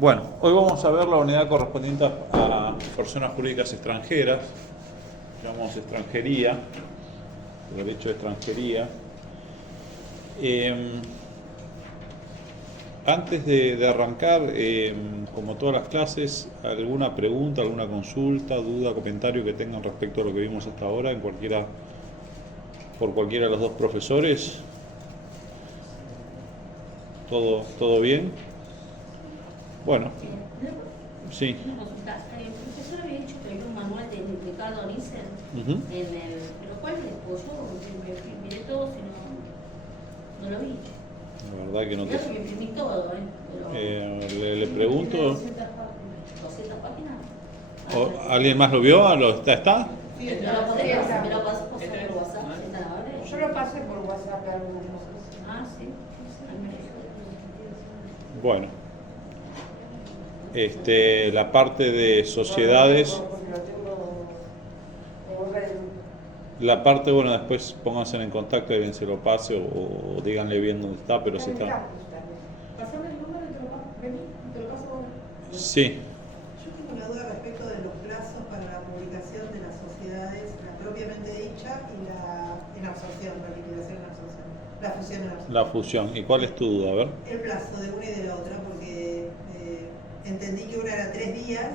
Bueno, hoy vamos a ver la unidad correspondiente a personas jurídicas extranjeras, llamamos extranjería, derecho de extranjería. Antes de arrancar, como todas las clases, alguna pregunta, alguna consulta, duda, comentario que tengan respecto a lo que vimos hasta ahora por cualquiera de los dos profesores. ¿Todo bien? Bueno, sí. Una consulta. El profesor había dicho que había un manual de Ricardo Nissen pero ¿cuál es? Pues yo me miré todo, si no lo vi. La verdad que no te... Yo me imprimí todo, le pregunto... 200 páginas. ¿Alguien más lo vio? ¿Está? Sí, me lo pasó por WhatsApp. Yo lo pasé por WhatsApp algunas cosas. Ah, sí. Bueno. La parte de sociedades... La parte, bueno, después pónganse en contacto, alguien se lo pase o díganle bien dónde está, pero si está... Pasame el número y te lo paso ahora. Sí. Yo tengo una duda respecto de los plazos para la publicación de las sociedades, la propiamente dicha y en absorción, la liquidación en absorción, la fusión en absorción. La fusión. ¿Y cuál es tu duda? A ver. El plazo de una y de la otra, porque entendí que una era 3 días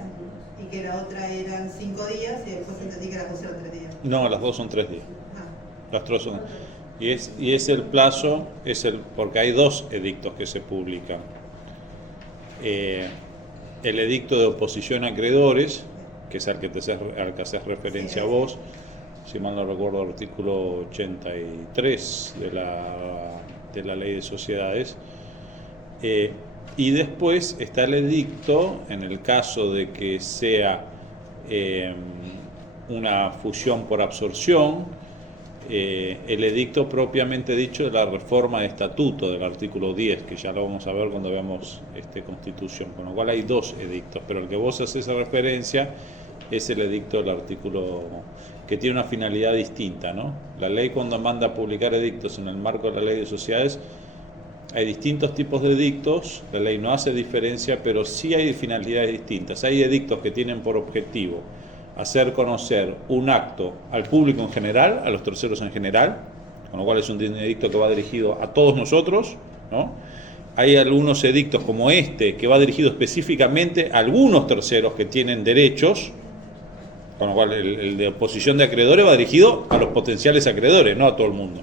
y que la otra eran 5 días y después entendí que la fusión eran 3 días. No, las dos son 3 días. Ah. Las dos son... Y es el plazo, porque hay dos edictos que se publican. El edicto de oposición a acreedores, que es al que haces referencia a vos, si mal no recuerdo, el artículo 83 de la ley de sociedades. Y después está el edicto, en el caso de que sea una fusión por absorción, el edicto propiamente dicho de la reforma de estatuto del artículo 10, que ya lo vamos a ver cuando veamos Constitución, con lo cual hay dos edictos, pero el que vos haces referencia es el edicto del artículo que tiene una finalidad distinta, ¿no? La ley, cuando manda a publicar edictos en el marco de la ley de sociedades, hay distintos tipos de edictos, la ley no hace diferencia, pero sí hay finalidades distintas. Hay edictos que tienen por objetivo hacer conocer un acto al público en general, a los terceros en general, con lo cual es un edicto que va dirigido a todos nosotros, ¿no? Hay algunos edictos como que va dirigido específicamente a algunos terceros que tienen derechos, con lo cual el de oposición de acreedores va dirigido a los potenciales acreedores, no a todo el mundo.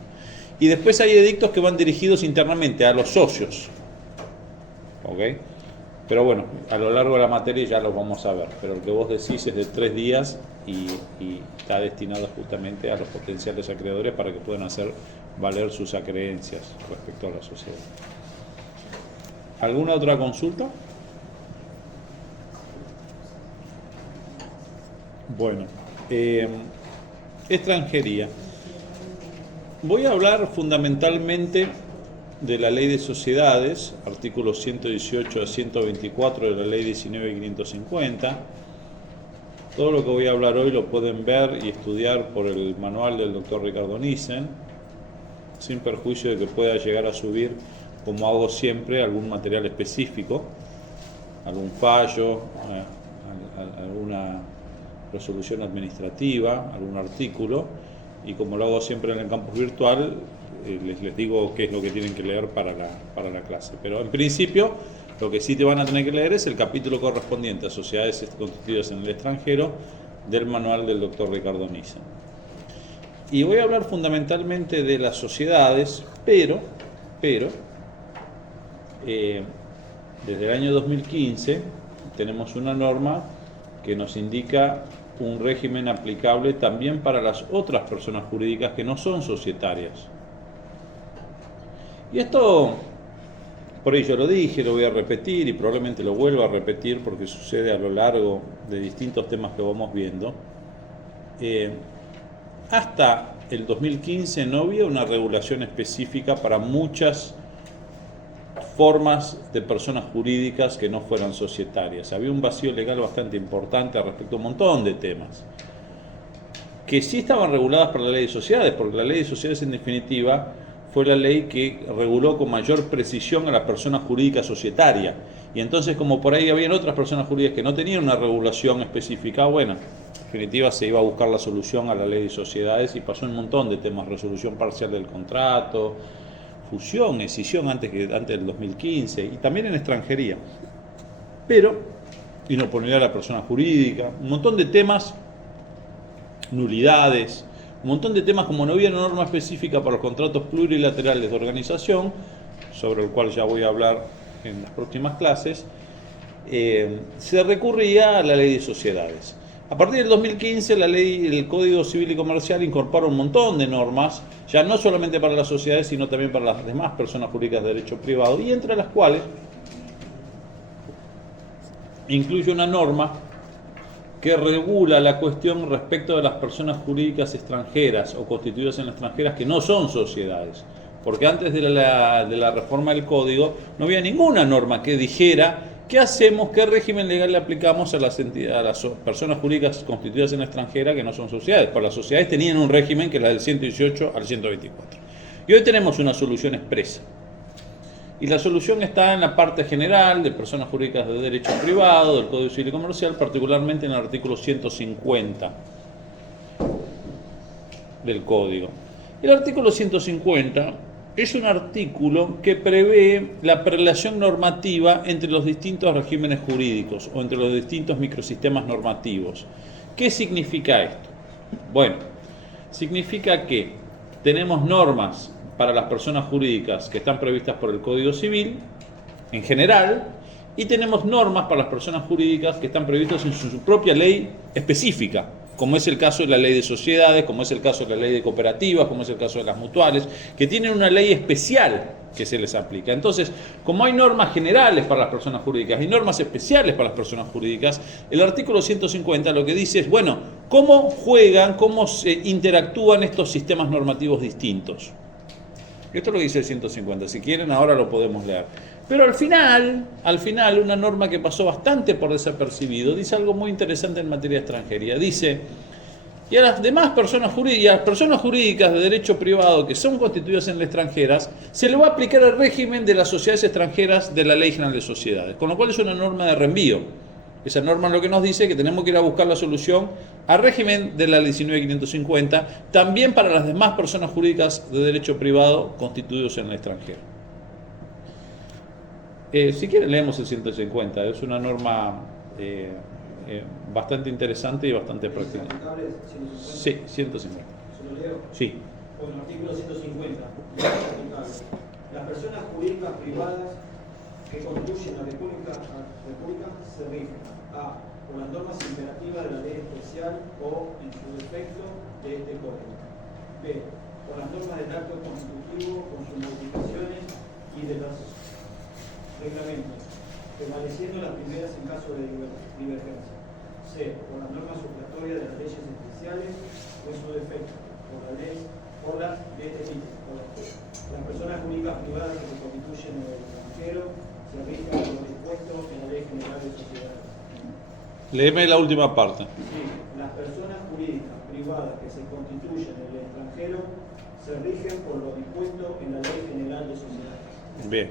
Y después hay edictos que van dirigidos internamente a los socios, ¿ok? Pero bueno, a lo largo de la materia ya lo vamos a ver, pero el que vos decís es de 3 días y está destinado justamente a los potenciales acreedores para que puedan hacer valer sus acreencias respecto a la sociedad. ¿Alguna otra consulta? Bueno, extranjería. Voy a hablar fundamentalmente de la Ley de Sociedades, artículos 118 a 124 de la Ley 19.550. Todo lo que voy a hablar hoy lo pueden ver y estudiar por el manual del doctor Ricardo Nissen, sin perjuicio de que pueda llegar a subir, como hago siempre, algún material específico, algún fallo, alguna resolución administrativa, algún artículo, y como lo hago siempre en el campus virtual, les digo qué es lo que tienen que leer para la clase. Pero en principio, lo que sí te van a tener que leer es el capítulo correspondiente a sociedades constituidas en el extranjero del manual del doctor Ricardo Nissen. Y voy a hablar fundamentalmente de las sociedades, pero desde el año 2015 tenemos una norma que nos indica un régimen aplicable también para las otras personas jurídicas que no son societarias. Y esto, por ello lo dije, lo voy a repetir y probablemente lo vuelva a repetir porque sucede a lo largo de distintos temas que vamos viendo. Hasta el 2015 no había una regulación específica para muchas formas de personas jurídicas que no fueran societarias. Había un vacío legal bastante importante respecto a un montón de temas que sí estaban reguladas por la ley de sociedades, porque la ley de sociedades en definitiva fue la ley que reguló con mayor precisión a la persona jurídica societaria Y entonces, como por ahí habían otras personas jurídicas que no tenían una regulación específica, bueno, en definitiva se iba a buscar la solución a la ley de sociedades y pasó un montón de temas: resolución parcial del contrato, fusión, escisión antes del 2015, y también en extranjería. Pero inoportunidad de la persona jurídica, un montón de temas, nulidades, un montón de temas. Como no había una norma específica para los contratos plurilaterales de organización, sobre el cual ya voy a hablar en las próximas clases, se recurría a la ley de sociedades. A partir del 2015, el Código Civil y Comercial incorpora un montón de normas, ya no solamente para las sociedades, sino también para las demás personas jurídicas de derecho privado, y entre las cuales incluye una norma que regula la cuestión respecto de las personas jurídicas extranjeras o constituidas en extranjeras que no son sociedades. Porque antes de la reforma del Código no había ninguna norma que dijera qué hacemos, qué régimen legal le aplicamos a las personas jurídicas constituidas en extranjera que no son sociedades. Pues las sociedades tenían un régimen que era del 118 al 124. Y hoy tenemos una solución expresa. Y la solución está en la parte general de personas jurídicas de derecho privado del Código Civil y Comercial, particularmente en el artículo 150 del Código. El artículo 150 es un artículo que prevé la prelación normativa entre los distintos regímenes jurídicos o entre los distintos microsistemas normativos. ¿Qué significa esto? Bueno, significa que tenemos normas para las personas jurídicas que están previstas por el Código Civil en general, y tenemos normas para las personas jurídicas que están previstas en su propia ley específica, como es el caso de la ley de sociedades, como es el caso de la ley de cooperativas, como es el caso de las mutuales, que tienen una ley especial que se les aplica. Entonces, como hay normas generales para las personas jurídicas y normas especiales para las personas jurídicas, el artículo 150 lo que dice es, bueno, ¿cómo juegan, cómo se interactúan estos sistemas normativos distintos? Esto es lo que dice el 150, si quieren ahora lo podemos leer. Pero al final, una norma que pasó bastante por desapercibido, dice algo muy interesante en materia de extranjería. Dice, y a las demás personas jurídicas de derecho privado que son constituidas en extranjeras, se le va a aplicar el régimen de las sociedades extranjeras de la Ley General de Sociedades, con lo cual es una norma de reenvío. Esa norma lo que nos dice es que tenemos que ir a buscar la solución al régimen de la 19.550, también para las demás personas jurídicas de derecho privado constituidos en el extranjero. Si quieren leemos el 150, es una norma bastante interesante y bastante práctica. Sí, 150. ¿Se lo leo? Sí. Bueno, artículo 150. Las personas jurídicas privadas que constituyen la República se rigen a. Por las normas imperativas de la ley especial o, en su defecto, de este código. B. Por las normas del acto constitutivo con sus modificaciones y de los reglamentos, prevaleciendo las primeras en caso de divergencia. C. Por las normas supletorias de las leyes especiales o, en su defecto, por las las personas jurídicas privadas que se constituyen en el extranjero se rigen por lo dispuesto en la Ley General de Sociedades. Léeme la última parte. Sí, las personas jurídicas privadas que se constituyen en el extranjero se rigen por lo dispuesto en la Ley General de Sociedades. Bien.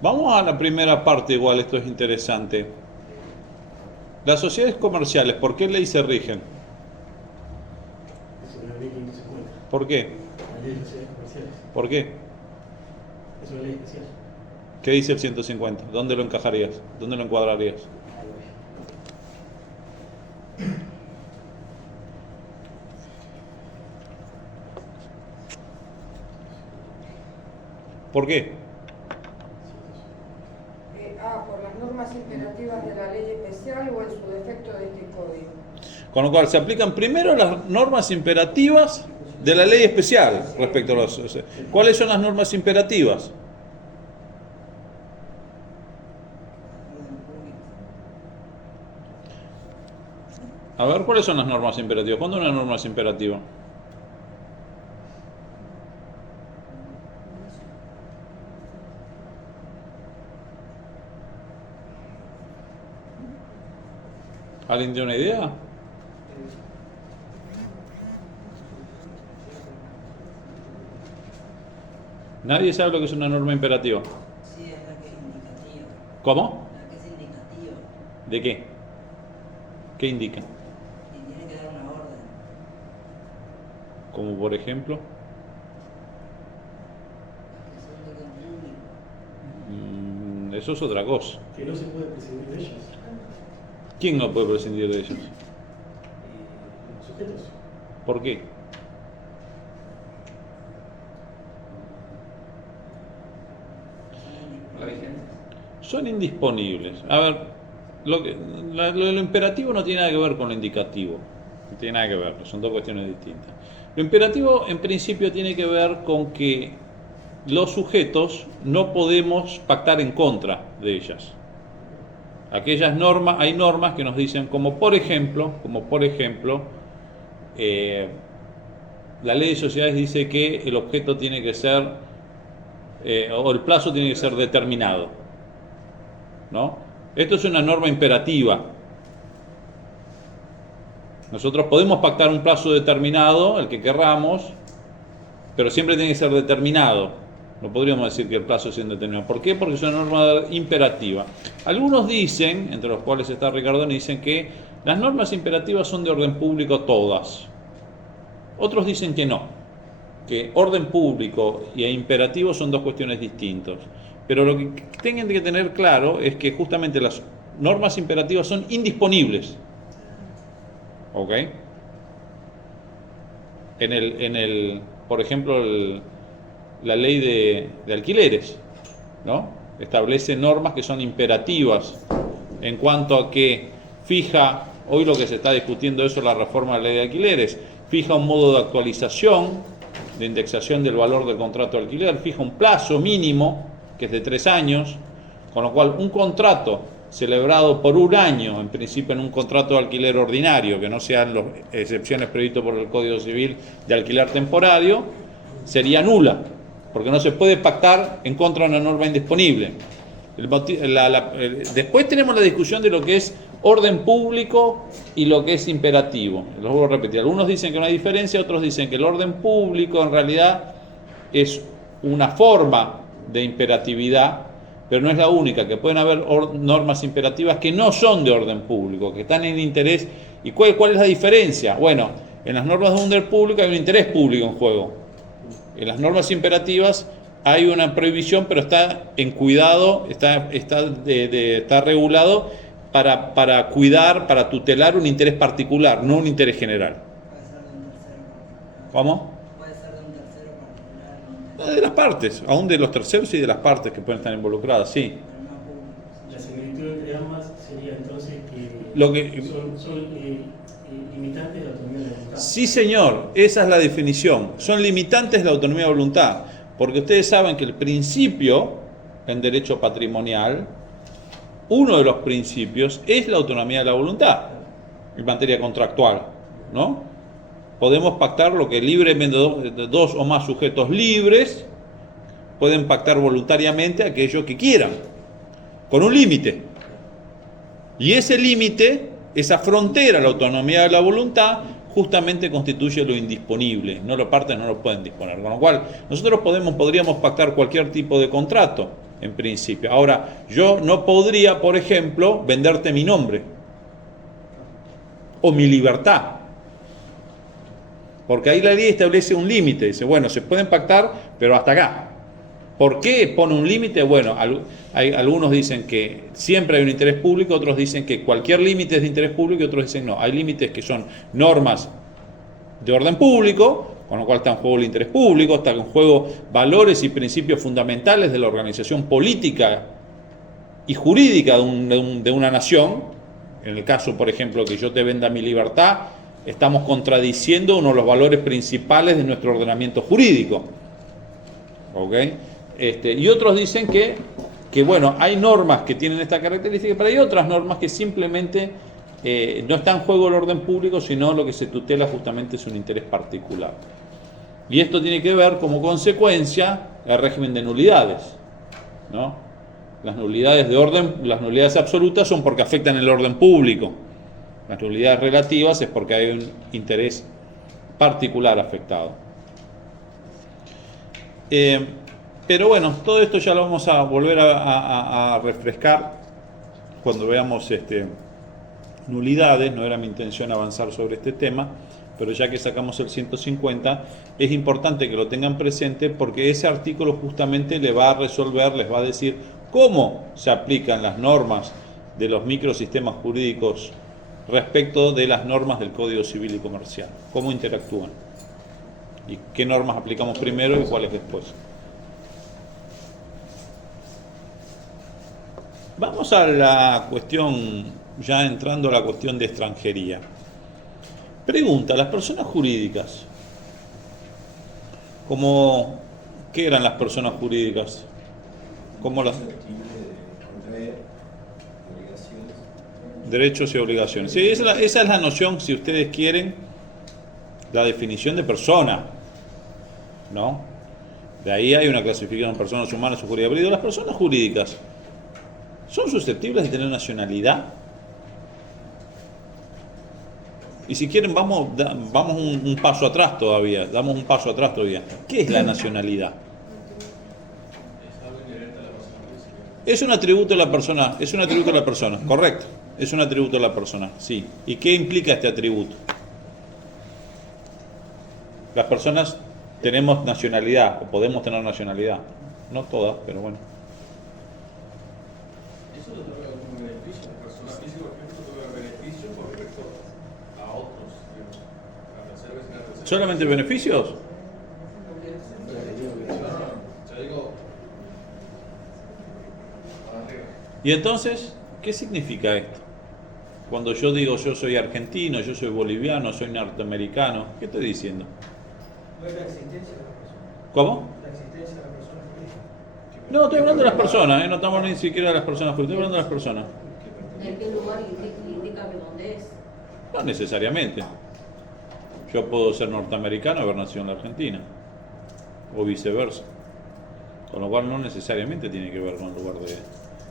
Vamos a la primera parte, igual esto es interesante. Las sociedades comerciales, ¿por qué ley se rigen? Es una ley 550. ¿Por qué? La ley de sociedades comerciales. ¿Por qué? Es una ley especial. ¿Qué dice el 150? ¿Dónde lo encajarías? ¿Dónde lo encuadrarías? ¿Por qué? Por las normas imperativas de la ley especial o en su defecto de este código. Con lo cual se aplican primero las normas imperativas de la ley especial respecto a los... ¿Cuáles son las normas imperativas? A ver, ¿cuáles son las normas imperativas? ¿Cuándo una norma es imperativa? ¿Alguien tiene una idea? ¿Nadie sabe lo que es una norma imperativa? Sí, es la que es indicativa. ¿Cómo? La que es indicativa. ¿De qué? ¿Qué indica? Y tiene que dar una orden. Como por ejemplo, Las que son de orden público. eso es otra cosa. Que no se puede prescindir de ellas. ¿Quién no puede prescindir de ellos? Los sujetos. ¿Por qué? Son indisponibles. A ver, lo de lo imperativo no tiene nada que ver con lo indicativo. No tiene nada que ver, son dos cuestiones distintas. Lo imperativo en principio tiene que ver con que los sujetos no podemos pactar en contra de ellas. Aquellas normas, hay normas que nos dicen, como por ejemplo, la ley de sociedades dice que el objeto tiene que ser, o el plazo tiene que ser determinado, ¿no? Esto es una norma imperativa. Nosotros podemos pactar un plazo determinado, el que querramos, pero siempre tiene que ser determinado. No podríamos decir que el plazo es indeterminado. ¿Por qué? Porque es una norma imperativa. Algunos dicen, entre los cuales está Ricardo, dicen que las normas imperativas son de orden público todas. Otros dicen que no, que orden público e imperativo son dos cuestiones distintas. Pero lo que tienen que tener claro es que justamente las normas imperativas son indisponibles. ¿Ok? Por ejemplo, la ley de alquileres, ¿no? Establece normas que son imperativas en cuanto a que fija, hoy lo que se está discutiendo eso es la reforma de la ley de alquileres, fija un modo de actualización, de indexación del valor del contrato de alquiler, fija un plazo mínimo, que es de 3 años, con lo cual un contrato celebrado por un año, en principio en un contrato de alquiler ordinario, que no sean las excepciones previstas por el Código Civil de alquiler temporario, sería nula, porque no se puede pactar en contra de una norma indisponible. Después tenemos la discusión de lo que es orden público y lo que es imperativo. Lo vuelvo a repetir. Algunos dicen que no hay diferencia, otros dicen que el orden público en realidad es una forma de imperatividad, pero no es la única, que pueden haber normas imperativas que no son de orden público, que están en interés. ¿Y cuál es la diferencia? Bueno, en las normas de orden público hay un interés público en juego. En las normas imperativas hay una prohibición, pero está en cuidado, está regulado para cuidar, para tutelar un interés particular, no un interés general. Puede ser de un tercero particular. ¿Cómo? Puede ser de un tercero particular. No un De las partes, aún de los terceros y de las partes que pueden estar involucradas, sí. pero no público. La similitud entre ambas sería entonces que, Lo que son limitantes de la autonomía de la voluntad. Sí, señor, esa es la definición. Son limitantes de la autonomía de voluntad, porque ustedes saben que el principio en derecho patrimonial, uno de los principios es la autonomía de la voluntad en materia contractual, ¿no? Podemos pactar lo que libremente dos o más sujetos libres pueden pactar voluntariamente aquello que quieran, con un límite. Y ese límite, esa frontera, la autonomía de la voluntad, justamente constituye lo indisponible. No lo partes, no lo pueden disponer. Con lo cual, nosotros podríamos pactar cualquier tipo de contrato, en principio. Ahora, yo no podría, por ejemplo, venderte mi nombre o mi libertad. Porque ahí la ley establece un límite. Dice, bueno, se pueden pactar, pero hasta acá. ¿Por qué pone un límite? Bueno, algunos dicen que siempre hay un interés público, otros dicen que cualquier límite es de interés público y otros dicen no. Hay límites que son normas de orden público, con lo cual está en juego el interés público, está en juego valores y principios fundamentales de la organización política y jurídica de una nación. En el caso, por ejemplo, que yo te venda mi libertad, estamos contradiciendo uno de los valores principales de nuestro ordenamiento jurídico. ¿Ok? Y otros dicen que bueno, hay normas que tienen esta característica, pero hay otras normas que simplemente no está en juego el orden público, sino lo que se tutela justamente es un interés particular. Y esto tiene que ver como consecuencia el régimen de nulidades, ¿no? Las nulidades absolutas son porque afectan el orden público. Las nulidades relativas es porque hay un interés particular afectado. Pero bueno, todo esto ya lo vamos a volver a refrescar cuando veamos nulidades. No era mi intención avanzar sobre este tema, pero ya que sacamos el 150, es importante que lo tengan presente porque ese artículo justamente le va a resolver, les va a decir cómo se aplican las normas de los microsistemas jurídicos respecto de las normas del Código Civil y Comercial, cómo interactúan y qué normas aplicamos primero y cuáles después. Vamos a la cuestión, ya entrando a la cuestión de extranjería. Pregunta, las personas jurídicas, ¿qué eran las personas jurídicas? ¿Cómo las? Derechos y obligaciones. Sí, esa es la noción, si ustedes quieren, la definición de persona, ¿no? De ahí hay una clasificación de personas humanas o jurídicas. Pero las personas jurídicas, ¿son susceptibles de tener nacionalidad? Y si quieren, vamos un paso atrás todavía, damos un paso atrás todavía. ¿Qué es la nacionalidad? Es un atributo de la persona, correcto. Es un atributo de la persona, sí. ¿Y qué implica este atributo? Las personas tenemos nacionalidad, o podemos tener nacionalidad. No todas, pero bueno. Eso le otorga un beneficio. La persona física, por ejemplo, otorga beneficio con respecto a otros, digamos, a terceros y a terceros. ¿Solamente beneficios? Yo digo, Y entonces, ¿qué significa esto? Cuando yo digo yo soy argentino, yo soy boliviano, soy norteamericano, ¿qué estoy diciendo? No es la existencia de la persona. ¿Cómo? La existencia de la persona jurídica. No, estoy hablando de las personas, no estamos ni siquiera de las personas jurídicas, estoy hablando de las personas. ¿En qué lugar indica que dónde es? No necesariamente. Yo puedo ser norteamericano y haber nacido en la Argentina, o viceversa. Con lo cual no necesariamente tiene que ver con el lugar de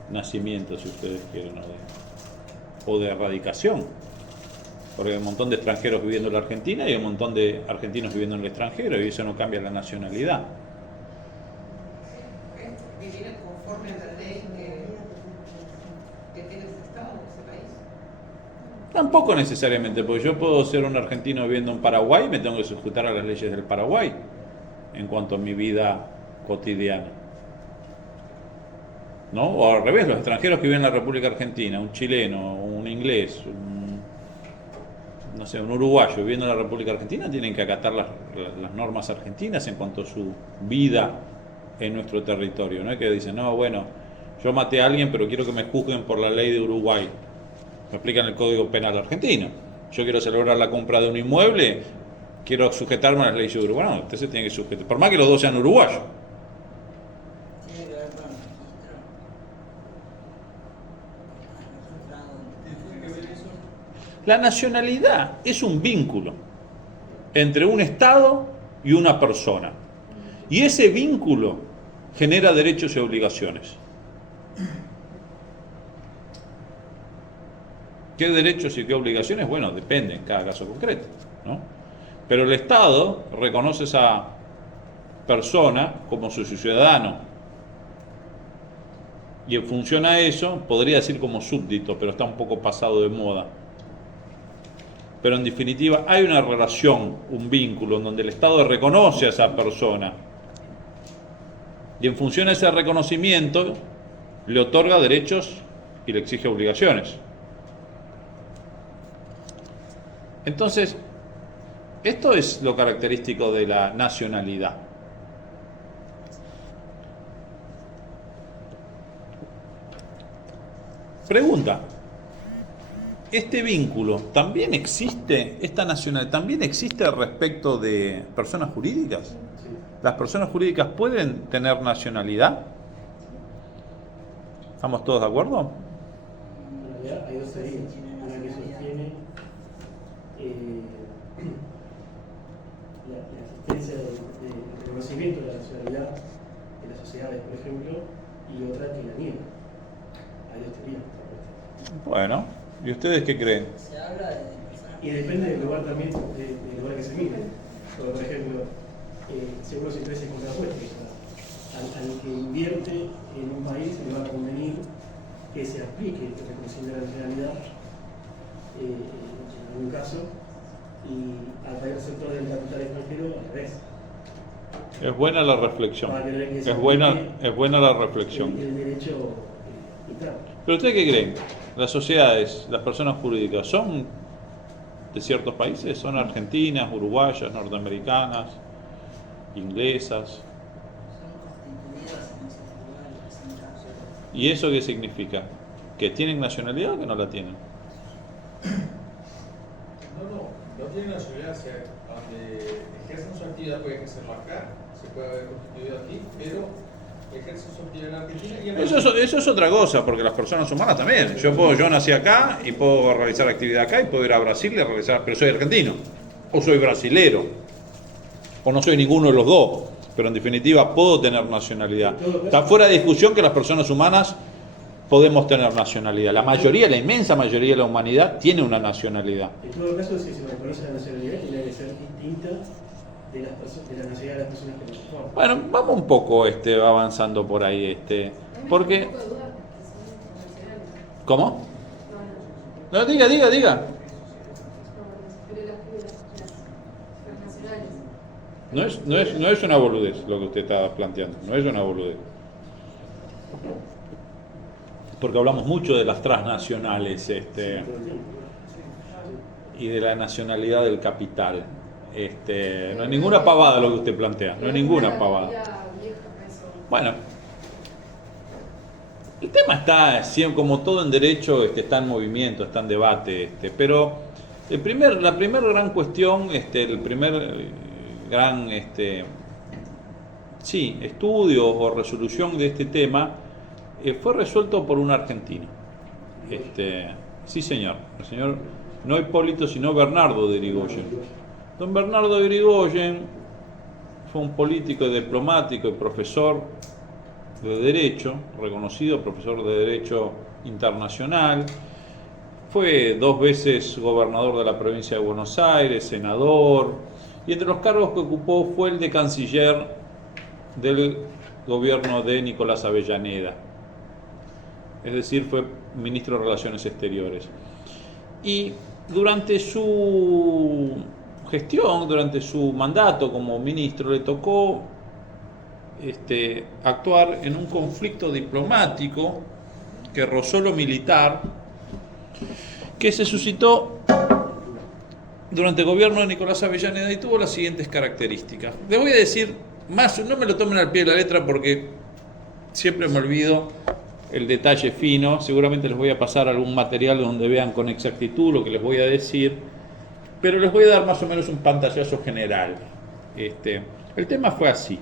nacimiento, si ustedes quieren, o de erradicación. Porque hay un montón de extranjeros viviendo en la Argentina y hay un montón de argentinos viviendo en el extranjero, y eso no cambia la nacionalidad. ¿Vivir conforme a la ley que tiene ese Estado, ese país? Tampoco necesariamente, porque yo puedo ser un argentino viviendo en Paraguay y me tengo que sujetar a las leyes del Paraguay en cuanto a mi vida cotidiana, ¿no? O al revés, los extranjeros que viven en la República Argentina, un chileno, un inglés, un uruguayo viviendo en la República Argentina, tienen que acatar las normas argentinas en cuanto a su vida en nuestro territorio, ¿no? Que dicen, no, bueno, yo maté a alguien, pero quiero que me juzguen por la ley de Uruguay. Me aplican el Código Penal argentino. Yo quiero celebrar la compra de un inmueble, quiero sujetarme a las leyes de Uruguay. No, usted se tiene que sujetar, por más que los dos sean uruguayos. Tiene que ver con el registro. La nacionalidad es un vínculo entre un Estado y una persona. Y ese vínculo genera derechos y obligaciones. ¿Qué derechos y qué obligaciones? Bueno, depende en cada caso concreto, ¿no? Pero el Estado reconoce a esa persona como su ciudadano. Y en función a eso, podría decir como súbdito, pero está un poco pasado de moda. Pero en definitiva hay una relación, un vínculo, en donde el Estado reconoce a esa persona. Y en función a ese reconocimiento, le otorga derechos y le exige obligaciones. Entonces, esto es lo característico de la nacionalidad. Pregunta: ¿este vínculo también existe, esta nacionalidad, también existe respecto de personas jurídicas? ¿Las personas jurídicas pueden tener nacionalidad? ¿Estamos todos de acuerdo? En realidad hay dos teorías. Una que sostiene la existencia del reconocimiento de la nacionalidad en las sociedades, por ejemplo, y otra que la niega. Hay dos teorías. Bueno, ¿y ustedes qué creen? Se habla de personas. Y depende del lugar también, del lugar que se mire. Porque, por ejemplo, seguro si 13 es contrapuesto, al que invierte en un país le va a convenir que se aplique el reconocimiento de la nacionalidad en algún caso, y al mayor sector del capital extranjero al revés. Es buena la reflexión. Para que se Es buena la aplique reflexión. el derecho interno. ¿Pero ustedes qué creen? ¿Las sociedades, las personas jurídicas, son de ciertos países? ¿Son argentinas, uruguayas, norteamericanas, inglesas? Son constituidas en ese lugar representados. ¿Y eso qué significa? ¿Que tienen nacionalidad o que no la tienen? No tiene nacionalidad, o sea, donde ejercen su actividad puede ejercerlo acá, se puede haber constituido aquí, pero ejercen su actividad en Argentina y Eso es otra cosa, porque las personas humanas también. Yo nací acá y puedo realizar actividad acá y puedo ir a Brasil y realizar, pero soy argentino, o soy brasilero, o no soy ninguno de los dos, pero en definitiva puedo tener nacionalidad. Está fuera de discusión que las personas humanas podemos tener nacionalidad. La mayoría, la inmensa mayoría de la humanidad tiene una nacionalidad. En todo caso, si se reconoce la nacionalidad, tiene que ser distinta de la nacionalidad de las personas que lo conforman. Bueno, vamos un poco avanzando por ahí, porque... ¿Cómo? No, diga. No es una boludez lo que usted está planteando, no es una boludez. Porque hablamos mucho de las transnacionales y de la nacionalidad del capital. No es ninguna pavada lo que usted plantea, no es ninguna pavada. Bueno, el tema está, como todo en derecho, está en movimiento, está en debate, pero la primera gran cuestión, el primer gran estudio o resolución de este tema fue resuelto por un argentino. Sí, señor. El señor no Hipólito, sino Bernardo de Irigoyen. Don Bernardo de Irigoyen fue un político, diplomático y profesor de Derecho, reconocido profesor de Derecho internacional. Fue 2 veces gobernador de la provincia de Buenos Aires, senador, y entre los cargos que ocupó fue el de canciller del gobierno de Nicolás Avellaneda. Es decir, fue ministro de Relaciones Exteriores. Y durante su gestión, durante su mandato como ministro, le tocó actuar en un conflicto diplomático que rozó lo militar, que se suscitó durante el gobierno de Nicolás Avellaneda y tuvo las siguientes características. Les voy a decir más, no me lo tomen al pie de la letra porque siempre me olvido el detalle fino. Seguramente les voy a pasar algún material donde vean con exactitud lo que les voy a decir, pero les voy a dar más o menos un pantallazo general. El tema fue así.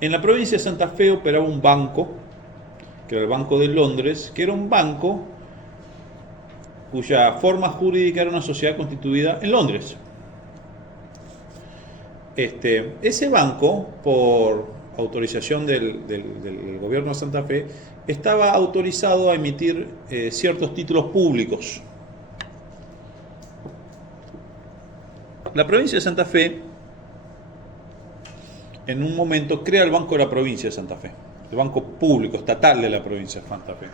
En la provincia de Santa Fe operaba un banco, que era el Banco de Londres, que era un banco cuya forma jurídica era una sociedad constituida en Londres. Ese banco, por autorización del gobierno de Santa Fe, estaba autorizado a emitir ciertos títulos públicos. La provincia de Santa Fe, en un momento, crea el Banco de la Provincia de Santa Fe, el banco público, estatal de la provincia de Santa Fe.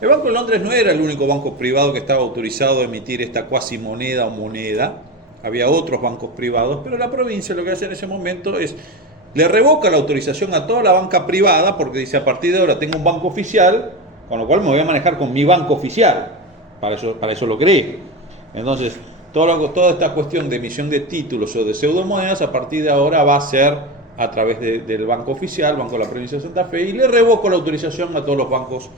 El Banco de Londres no era el único banco privado que estaba autorizado a emitir esta cuasi moneda o moneda. Había otros bancos privados, pero la provincia lo que hace en ese momento es le revoca la autorización a toda la banca privada, porque dice: a partir de ahora tengo un banco oficial, con lo cual me voy a manejar con mi banco oficial. Para eso lo creé. Entonces, toda esta cuestión de emisión de títulos o de pseudomonedas, a partir de ahora va a ser a través del banco oficial, Banco de la Provincia de Santa Fe, y le revoco la autorización a todos los bancos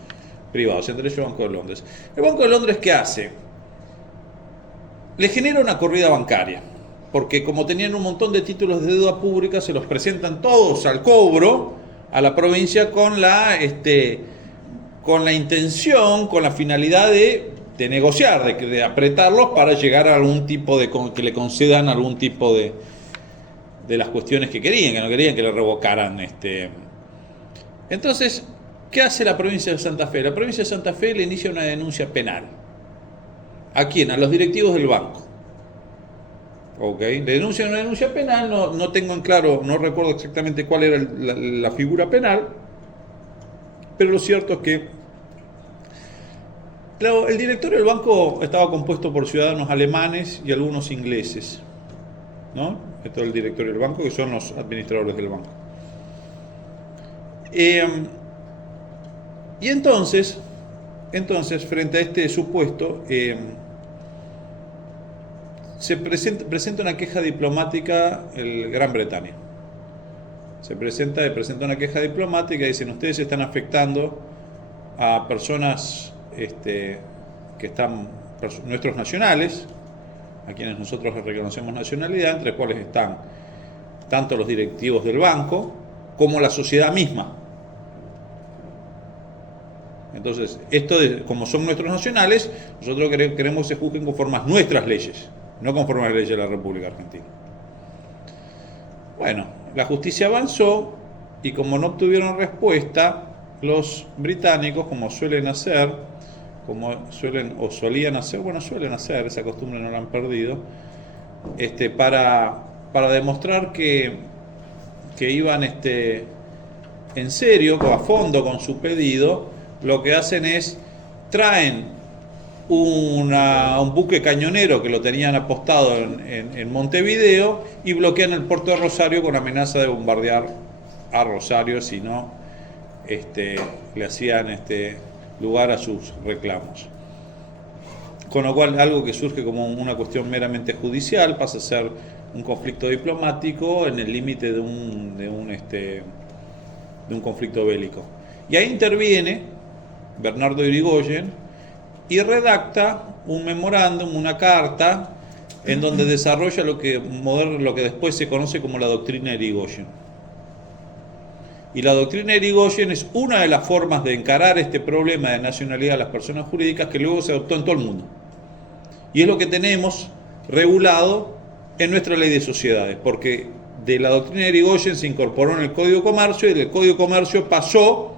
privados, entre ellos el Banco de Londres. ¿El Banco de Londres qué hace? Le genera una corrida bancaria, porque como tenían un montón de títulos de deuda pública, se los presentan todos al cobro a la provincia con la intención, con la finalidad de negociar, de apretarlos para llegar a algún tipo que le concedan algún tipo de las cuestiones que no querían que le revocaran. Entonces, ¿qué hace la provincia de Santa Fe? La provincia de Santa Fe le inicia una denuncia penal. ¿A quién? A los directivos del banco. ¿ok? Le denuncian una denuncia penal, no tengo en claro, no recuerdo exactamente cuál era la figura penal, pero lo cierto es que el directorio del banco estaba compuesto por ciudadanos alemanes y algunos ingleses, ¿no? Esto es el directorio del banco, que son los administradores del banco. Y entonces, frente a este supuesto, se presenta una queja diplomática el Gran Bretaña. Se presenta una queja diplomática y dicen: ustedes están afectando a personas que están, nuestros nacionales, a quienes nosotros les reconocemos nacionalidad, entre los cuales están tanto los directivos del banco como la sociedad misma. Entonces, como son nuestros nacionales, nosotros queremos que se juzguen conforme a nuestras leyes, no conforme a las leyes de la República Argentina. Bueno, la justicia avanzó y como no obtuvieron respuesta, los británicos, como suelen hacer, suelen hacer, esa costumbre no la han perdido, para demostrar que iban en serio, a fondo con su pedido, lo que hacen es traen un buque cañonero que lo tenían apostado en Montevideo y bloquean el puerto de Rosario con amenaza de bombardear a Rosario si no le hacían lugar a sus reclamos. Con lo cual, algo que surge como una cuestión meramente judicial pasa a ser un conflicto diplomático en el límite de un conflicto bélico. Y ahí interviene Bernardo Irigoyen y redacta un memorándum, una carta, en donde desarrolla lo que después se conoce como la doctrina Irigoyen. Y la doctrina Irigoyen es una de las formas de encarar este problema de nacionalidad de las personas jurídicas que luego se adoptó en todo el mundo. Y es lo que tenemos regulado en nuestra ley de sociedades, porque de la doctrina Irigoyen se incorporó en el Código de Comercio y del Código de Comercio pasó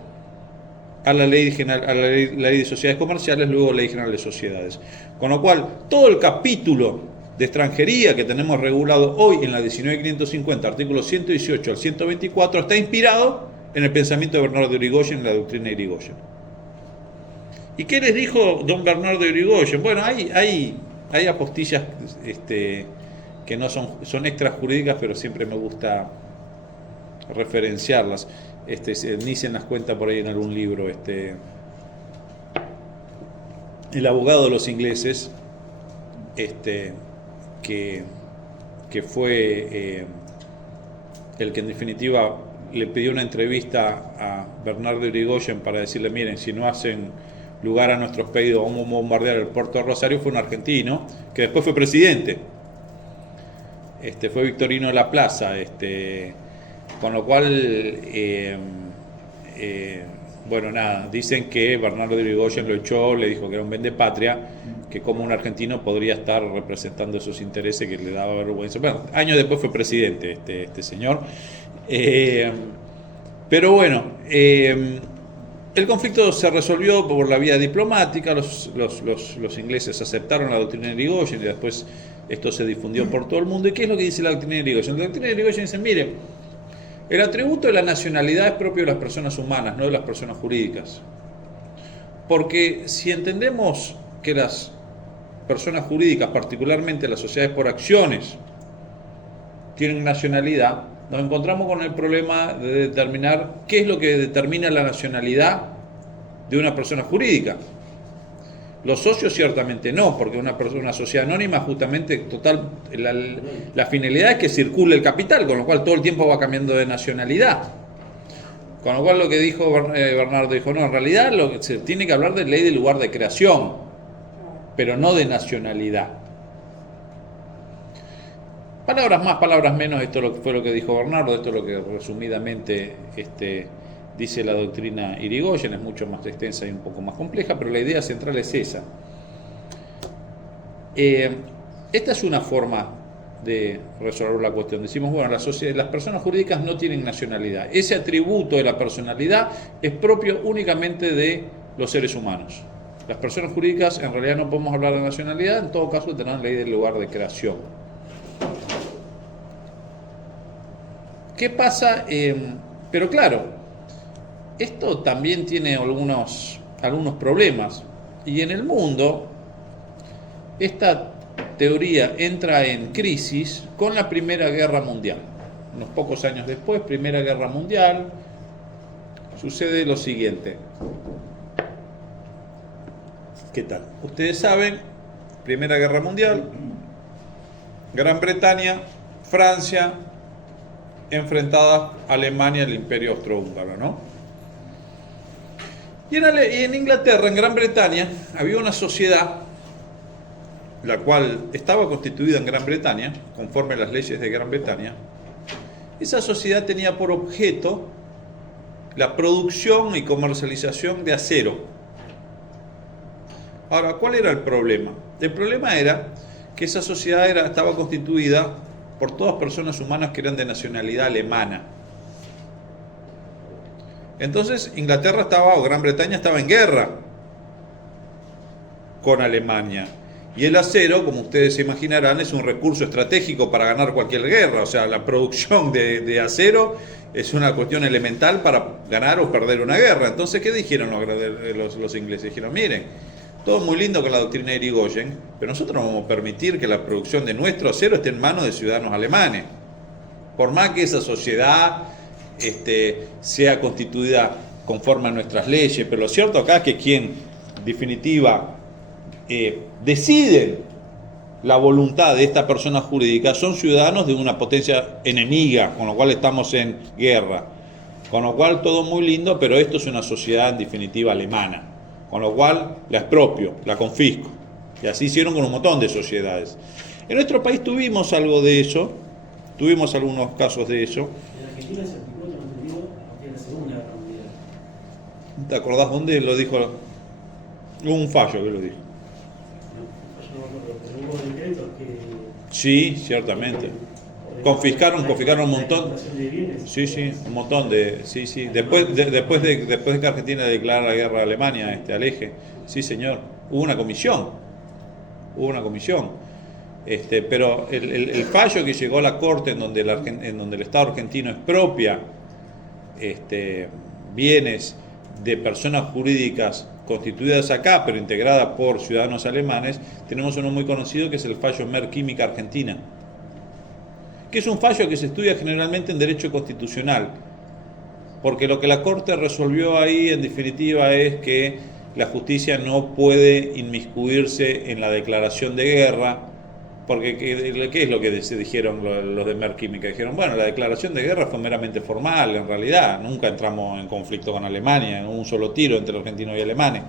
a la ley de sociedades comerciales, luego Ley General de Sociedades. Con lo cual, todo el capítulo de extranjería que tenemos regulado hoy en la 19.550, artículos 118 al 124, está inspirado en el pensamiento de Bernardo Irigoyen, en la doctrina Irigoyen. ¿Y qué les dijo don Bernardo Irigoyen? Bueno, hay apostillas que no son extrajurídicas, pero siempre me gusta referenciarlas. Nissen las cuenta por ahí en algún libro. El abogado de los ingleses, que fue el que en definitiva le pidió una entrevista a Bernardo Irigoyen para decirle: miren, si no hacen lugar a nuestros pedidos, vamos a bombardear el puerto de Rosario. Fue un argentino que después fue presidente, fue Victorino de la Plaza, con lo cual dicen que Bernardo Irigoyen lo echó, le dijo que era un vendepatria, que como un argentino podría estar representando esos intereses, que le daba vergüenza. Bueno, años después fue presidente este señor. Pero bueno, el conflicto se resolvió por la vía diplomática. Los ingleses aceptaron la doctrina de Irigoyen y después esto se difundió por todo el mundo. ¿Y qué es lo que dice la doctrina de Irigoyen? La doctrina de Irigoyen dice: mire, el atributo de la nacionalidad es propio de las personas humanas, no de las personas jurídicas. Porque si entendemos que las personas jurídicas, particularmente las sociedades por acciones, tienen nacionalidad, nos encontramos con el problema de determinar qué es lo que determina la nacionalidad de una persona jurídica. Los socios ciertamente no, porque una sociedad anónima justamente la finalidad es que circule el capital, con lo cual todo el tiempo va cambiando de nacionalidad. Con lo cual lo que dijo Bernardo, dijo: no, en realidad se tiene que hablar de ley del lugar de creación, pero no de nacionalidad. Palabras más, palabras menos, esto fue lo que dijo Bernardo, esto es lo que resumidamente dice la doctrina Irigoyen. Es mucho más extensa y un poco más compleja, pero la idea central es esa. Esta es una forma de resolver la cuestión. Decimos: bueno, las personas jurídicas no tienen nacionalidad. Ese atributo de la personalidad es propio únicamente de los seres humanos. Las personas jurídicas en realidad no podemos hablar de nacionalidad, en todo caso tenemos ley del lugar de creación. ¿qué pasa? Pero claro, esto también tiene algunos problemas. Y en el mundo, esta teoría entra en crisis con la Primera Guerra Mundial. Unos pocos años después, Primera Guerra Mundial, sucede lo siguiente. ¿Qué tal? Ustedes saben, Primera Guerra Mundial, Gran Bretaña, Francia, enfrentadas a Alemania, el Imperio Austrohúngaro, ¿no? Y en Inglaterra, en Gran Bretaña, había una sociedad, la cual estaba constituida en Gran Bretaña, conforme a las leyes de Gran Bretaña. Esa sociedad tenía por objeto la producción y comercialización de acero. Ahora, ¿cuál era el problema? El problema era que esa sociedad estaba constituida por todas personas humanas que eran de nacionalidad alemana. Entonces Inglaterra o Gran Bretaña estaba en guerra con Alemania. Y el acero, como ustedes se imaginarán, es un recurso estratégico para ganar cualquier guerra. O sea, la producción de acero es una cuestión elemental para ganar o perder una guerra. Entonces, ¿qué dijeron los ingleses? Dijeron, miren, todo muy lindo con la doctrina de Irigoyen, pero nosotros no vamos a permitir que la producción de nuestro acero esté en manos de ciudadanos alemanes. Por más que esa sociedad sea constituida conforme a nuestras leyes, pero lo cierto acá es que quien, en definitiva, deciden la voluntad de esta persona jurídica son ciudadanos de una potencia enemiga, con lo cual estamos en guerra. Con lo cual todo muy lindo, pero esto es una sociedad en definitiva alemana. Con lo cual la expropio, la confisco. Y así hicieron con un montón de sociedades. En nuestro país tuvimos algo de eso, tuvimos algunos casos de eso. En Argentina se aplicó, tengo entendido, a partir de la Segunda Guerra Mundial. ¿Te acordás dónde lo dijo? Hubo un fallo que lo dijo. Yo no me acuerdo, pero hubo decretos que... Sí, ciertamente. Confiscaron un montón. De bienes. Sí, un montón de. Sí. Después de que Argentina declarara la guerra a Alemania, al eje. Sí, señor. Hubo una comisión. Pero el fallo que llegó a la Corte en donde el Estado argentino expropia bienes de personas jurídicas constituidas acá, pero integradas por ciudadanos alemanes, tenemos uno muy conocido que es el fallo Mer Química Argentina, que es un fallo que se estudia generalmente en derecho constitucional, porque lo que la Corte resolvió ahí en definitiva es que la justicia no puede inmiscuirse en la declaración de guerra, porque ¿qué es lo que se dijeron los de Mer Química? Dijeron, bueno, la declaración de guerra fue meramente formal, en realidad, nunca entramos en conflicto con Alemania, en un solo tiro entre argentinos y alemanes.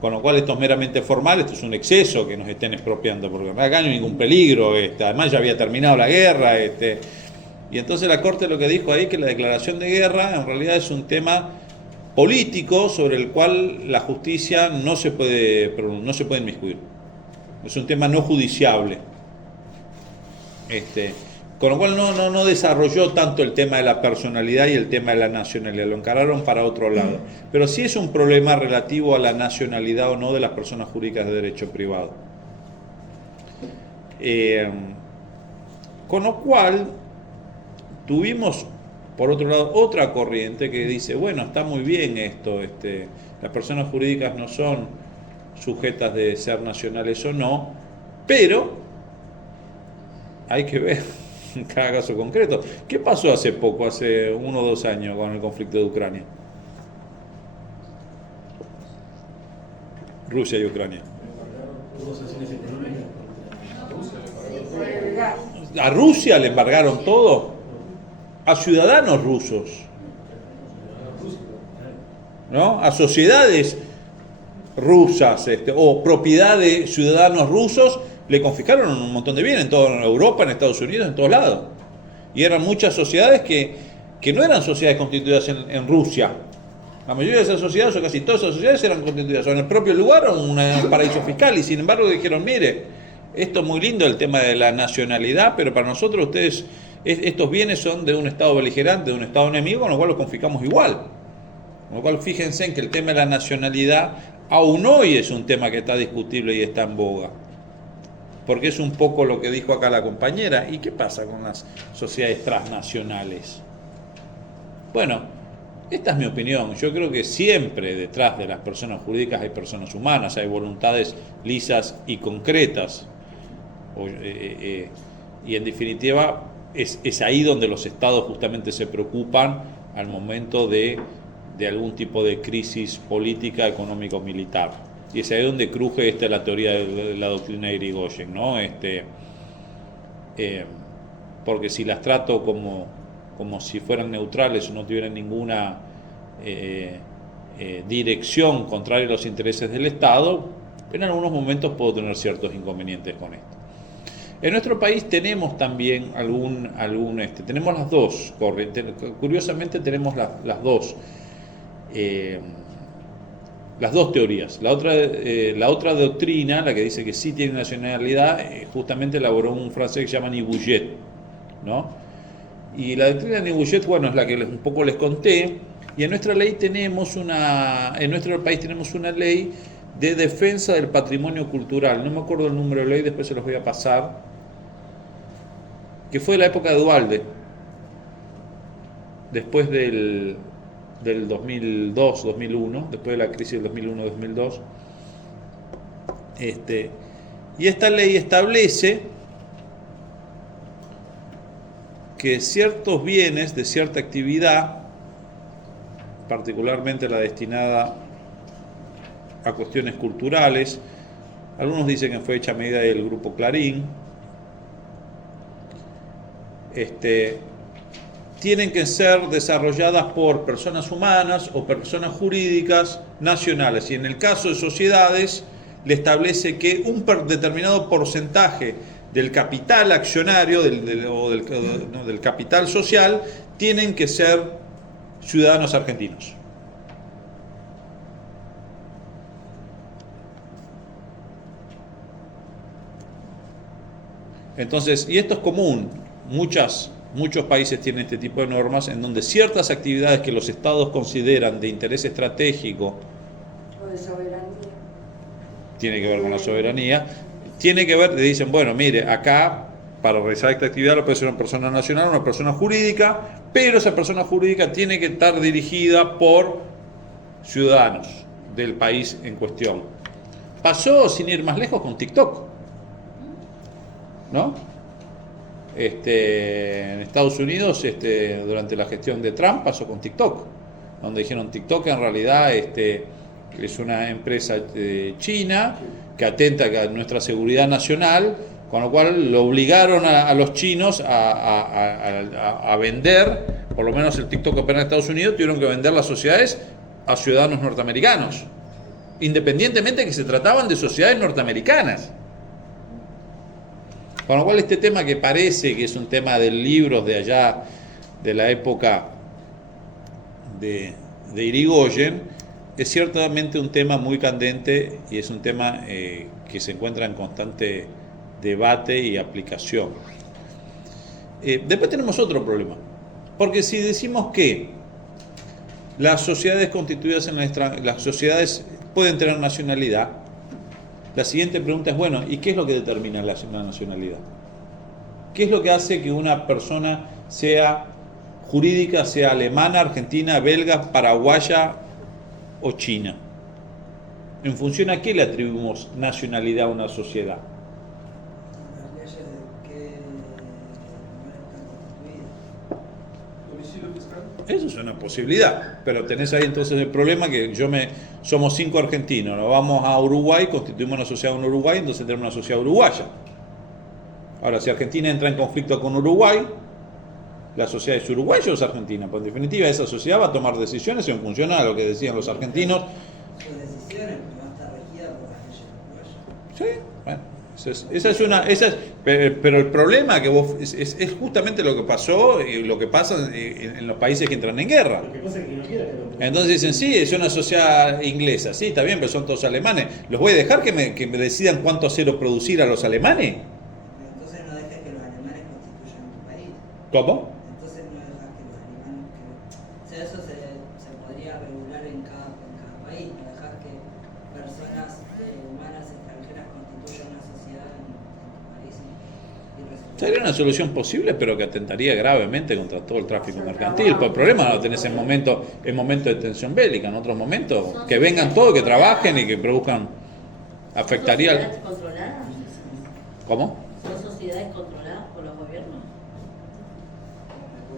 Con lo cual esto es meramente formal, esto es un exceso que nos estén expropiando, porque acá no hay ningún peligro, además ya había terminado la guerra, y entonces la Corte lo que dijo ahí que la declaración de guerra en realidad es un tema político sobre el cual la justicia no se puede inmiscuir, es un tema no judiciable, con lo cual no desarrolló tanto el tema de la personalidad y el tema de la nacionalidad, lo encararon para otro lado. Pero sí es un problema relativo a la nacionalidad o no de las personas jurídicas de derecho privado. Con lo cual, tuvimos, por otro lado, otra corriente que dice, bueno, está muy bien esto, las personas jurídicas no son sujetas de ser nacionales o no, pero hay que ver en cada caso concreto. ¿Qué pasó hace poco, hace 1 o 2 años con el conflicto de Ucrania? Rusia y Ucrania. Hubo sanciones económicas contra Rusia. ¿A Rusia le embargaron todo? A ciudadanos rusos, ¿no? A sociedades rusas o propiedad de ciudadanos rusos le confiscaron un montón de bienes en toda Europa, en Estados Unidos, en todos lados. Y eran muchas sociedades que no eran sociedades constituidas en Rusia. La mayoría de esas sociedades, o casi todas esas sociedades, eran constituidas en el propio lugar o en un paraíso fiscal. Y sin embargo dijeron, mire, esto es muy lindo el tema de la nacionalidad, pero para nosotros ustedes, estos bienes son de un Estado beligerante, de un Estado enemigo, con lo cual los confiscamos igual. Con lo cual fíjense en que el tema de la nacionalidad aún hoy es un tema que está discutible y está en boga. Porque es un poco lo que dijo acá la compañera. ¿Y qué pasa con las sociedades transnacionales? Bueno, esta es mi opinión. Yo creo que siempre detrás de las personas jurídicas hay personas humanas, hay voluntades lisas y concretas. Y en definitiva es ahí donde los estados justamente se preocupan al momento de algún tipo de crisis política, económica o militar. Y es ahí donde cruje la teoría de la doctrina de Irigoyen, ¿no? Porque si las trato como si fueran neutrales o no tuvieran ninguna dirección contraria a los intereses del Estado, en algunos momentos puedo tener ciertos inconvenientes con esto. En nuestro país tenemos también tenemos las dos corrientes, curiosamente tenemos las dos teorías. La otra doctrina, la que dice que sí tiene nacionalidad, justamente elaboró un francés que se llama Nibouget, ¿no? Y la doctrina de Nibouget, bueno, es la que un poco les conté. Y en nuestro país tenemos una ley de defensa del patrimonio cultural. No me acuerdo el número de ley, después se los voy a pasar, que fue de la época de Duhalde, después del 2002-2001, después de la crisis del 2001-2002. Y esta ley establece que ciertos bienes de cierta actividad, particularmente la destinada a cuestiones culturales, algunos dicen que fue hecha a medida del Grupo Clarín, tienen que ser desarrolladas por personas humanas o personas jurídicas nacionales, y en el caso de sociedades le establece que un determinado porcentaje del capital accionario del capital social tienen que ser ciudadanos argentinos. Entonces, y esto es común, muchos países tienen este tipo de normas en donde ciertas actividades que los estados consideran de interés estratégico O de soberanía. tiene que ver con la soberanía, tiene que ver, le dicen, bueno, mire, acá para realizar esta actividad lo puede ser una persona nacional, una persona jurídica, pero esa persona jurídica tiene que estar dirigida por ciudadanos del país en cuestión. Pasó, sin ir más lejos, con TikTok, ¿no? En Estados Unidos, durante la gestión de Trump, pasó con TikTok, donde dijeron TikTok en realidad es una empresa china que atenta a nuestra seguridad nacional, con lo cual lo obligaron a los chinos a vender, por lo menos el TikTok que opera en Estados Unidos, tuvieron que vender las sociedades a ciudadanos norteamericanos, independientemente de que se trataban de sociedades norteamericanas. Con lo cual este tema, que parece que es un tema de libros de allá, de la época de Irigoyen, es ciertamente un tema muy candente y es un tema que se encuentra en constante debate y aplicación. Después tenemos otro problema, porque si decimos que las sociedades constituidas en las sociedades pueden tener nacionalidad, la siguiente pregunta es, bueno, ¿y qué es lo que determina la nacionalidad? ¿Qué es lo que hace que una persona sea jurídica, sea alemana, argentina, belga, paraguaya o china? ¿En función a qué le atribuimos nacionalidad a una sociedad? Las leyes de qué manera están constituidas. Domicilio fiscal. Eso es una posibilidad, pero tenés ahí entonces el problema que somos 5 argentinos, nos vamos a Uruguay, constituimos una sociedad en Uruguay, entonces tenemos una sociedad uruguaya. Ahora, si Argentina entra en conflicto con Uruguay, ¿la sociedad es uruguaya o es argentina? Pues en definitiva esa sociedad va a tomar decisiones en función a lo que decían los argentinos. Sus decisiones va a estar regida por las leyes uruguayas. Sí, bueno, pero el problema que es justamente lo que pasó y lo que pasa en los países que entran en guerra. Lo que pasa es que no quiere que lo... Entonces dicen, sí, es una sociedad inglesa, sí, está bien, pero son todos alemanes. ¿Los voy a dejar que me decidan cuánto acero producir a los alemanes? Entonces no dejes que los alemanes constituyan tu país. ¿Cómo? Entonces no dejas que los alemanes... O sea, eso se podría regular en cada país. No dejas que personas humanas extranjeras constituyan una sociedad en tu país y resulta Sería una solución posible, pero que atentaría gravemente contra todo el tráfico mercantil. Pues el problema no lo tenés en momentos de tensión bélica, en otros momentos que vengan todos, que trabajen y que produzcan. Afectaría. ¿Son sociedades controladas? ¿Cómo? ¿Son sociedades controladas por los gobiernos?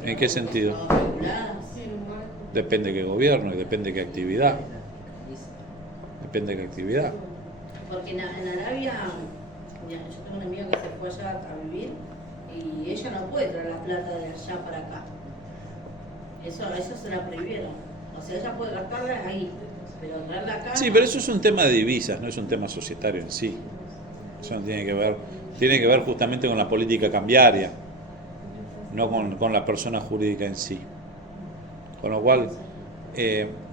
¿En qué sentido? ¿Son reguladas? Depende de qué gobierno y depende de qué actividad. Depende de qué actividad. Porque en Arabia, yo tengo un amigo que se fue allá a vivir y ella no puede traer la plata de allá para acá. Eso se la prohibieron. O sea, ella puede gastarla ahí, pero traerla acá. Sí, pero eso es un tema de divisas, no es un tema societario en sí. Eso no tiene que ver justamente con la política cambiaria, no con la persona jurídica en sí. Con lo cual,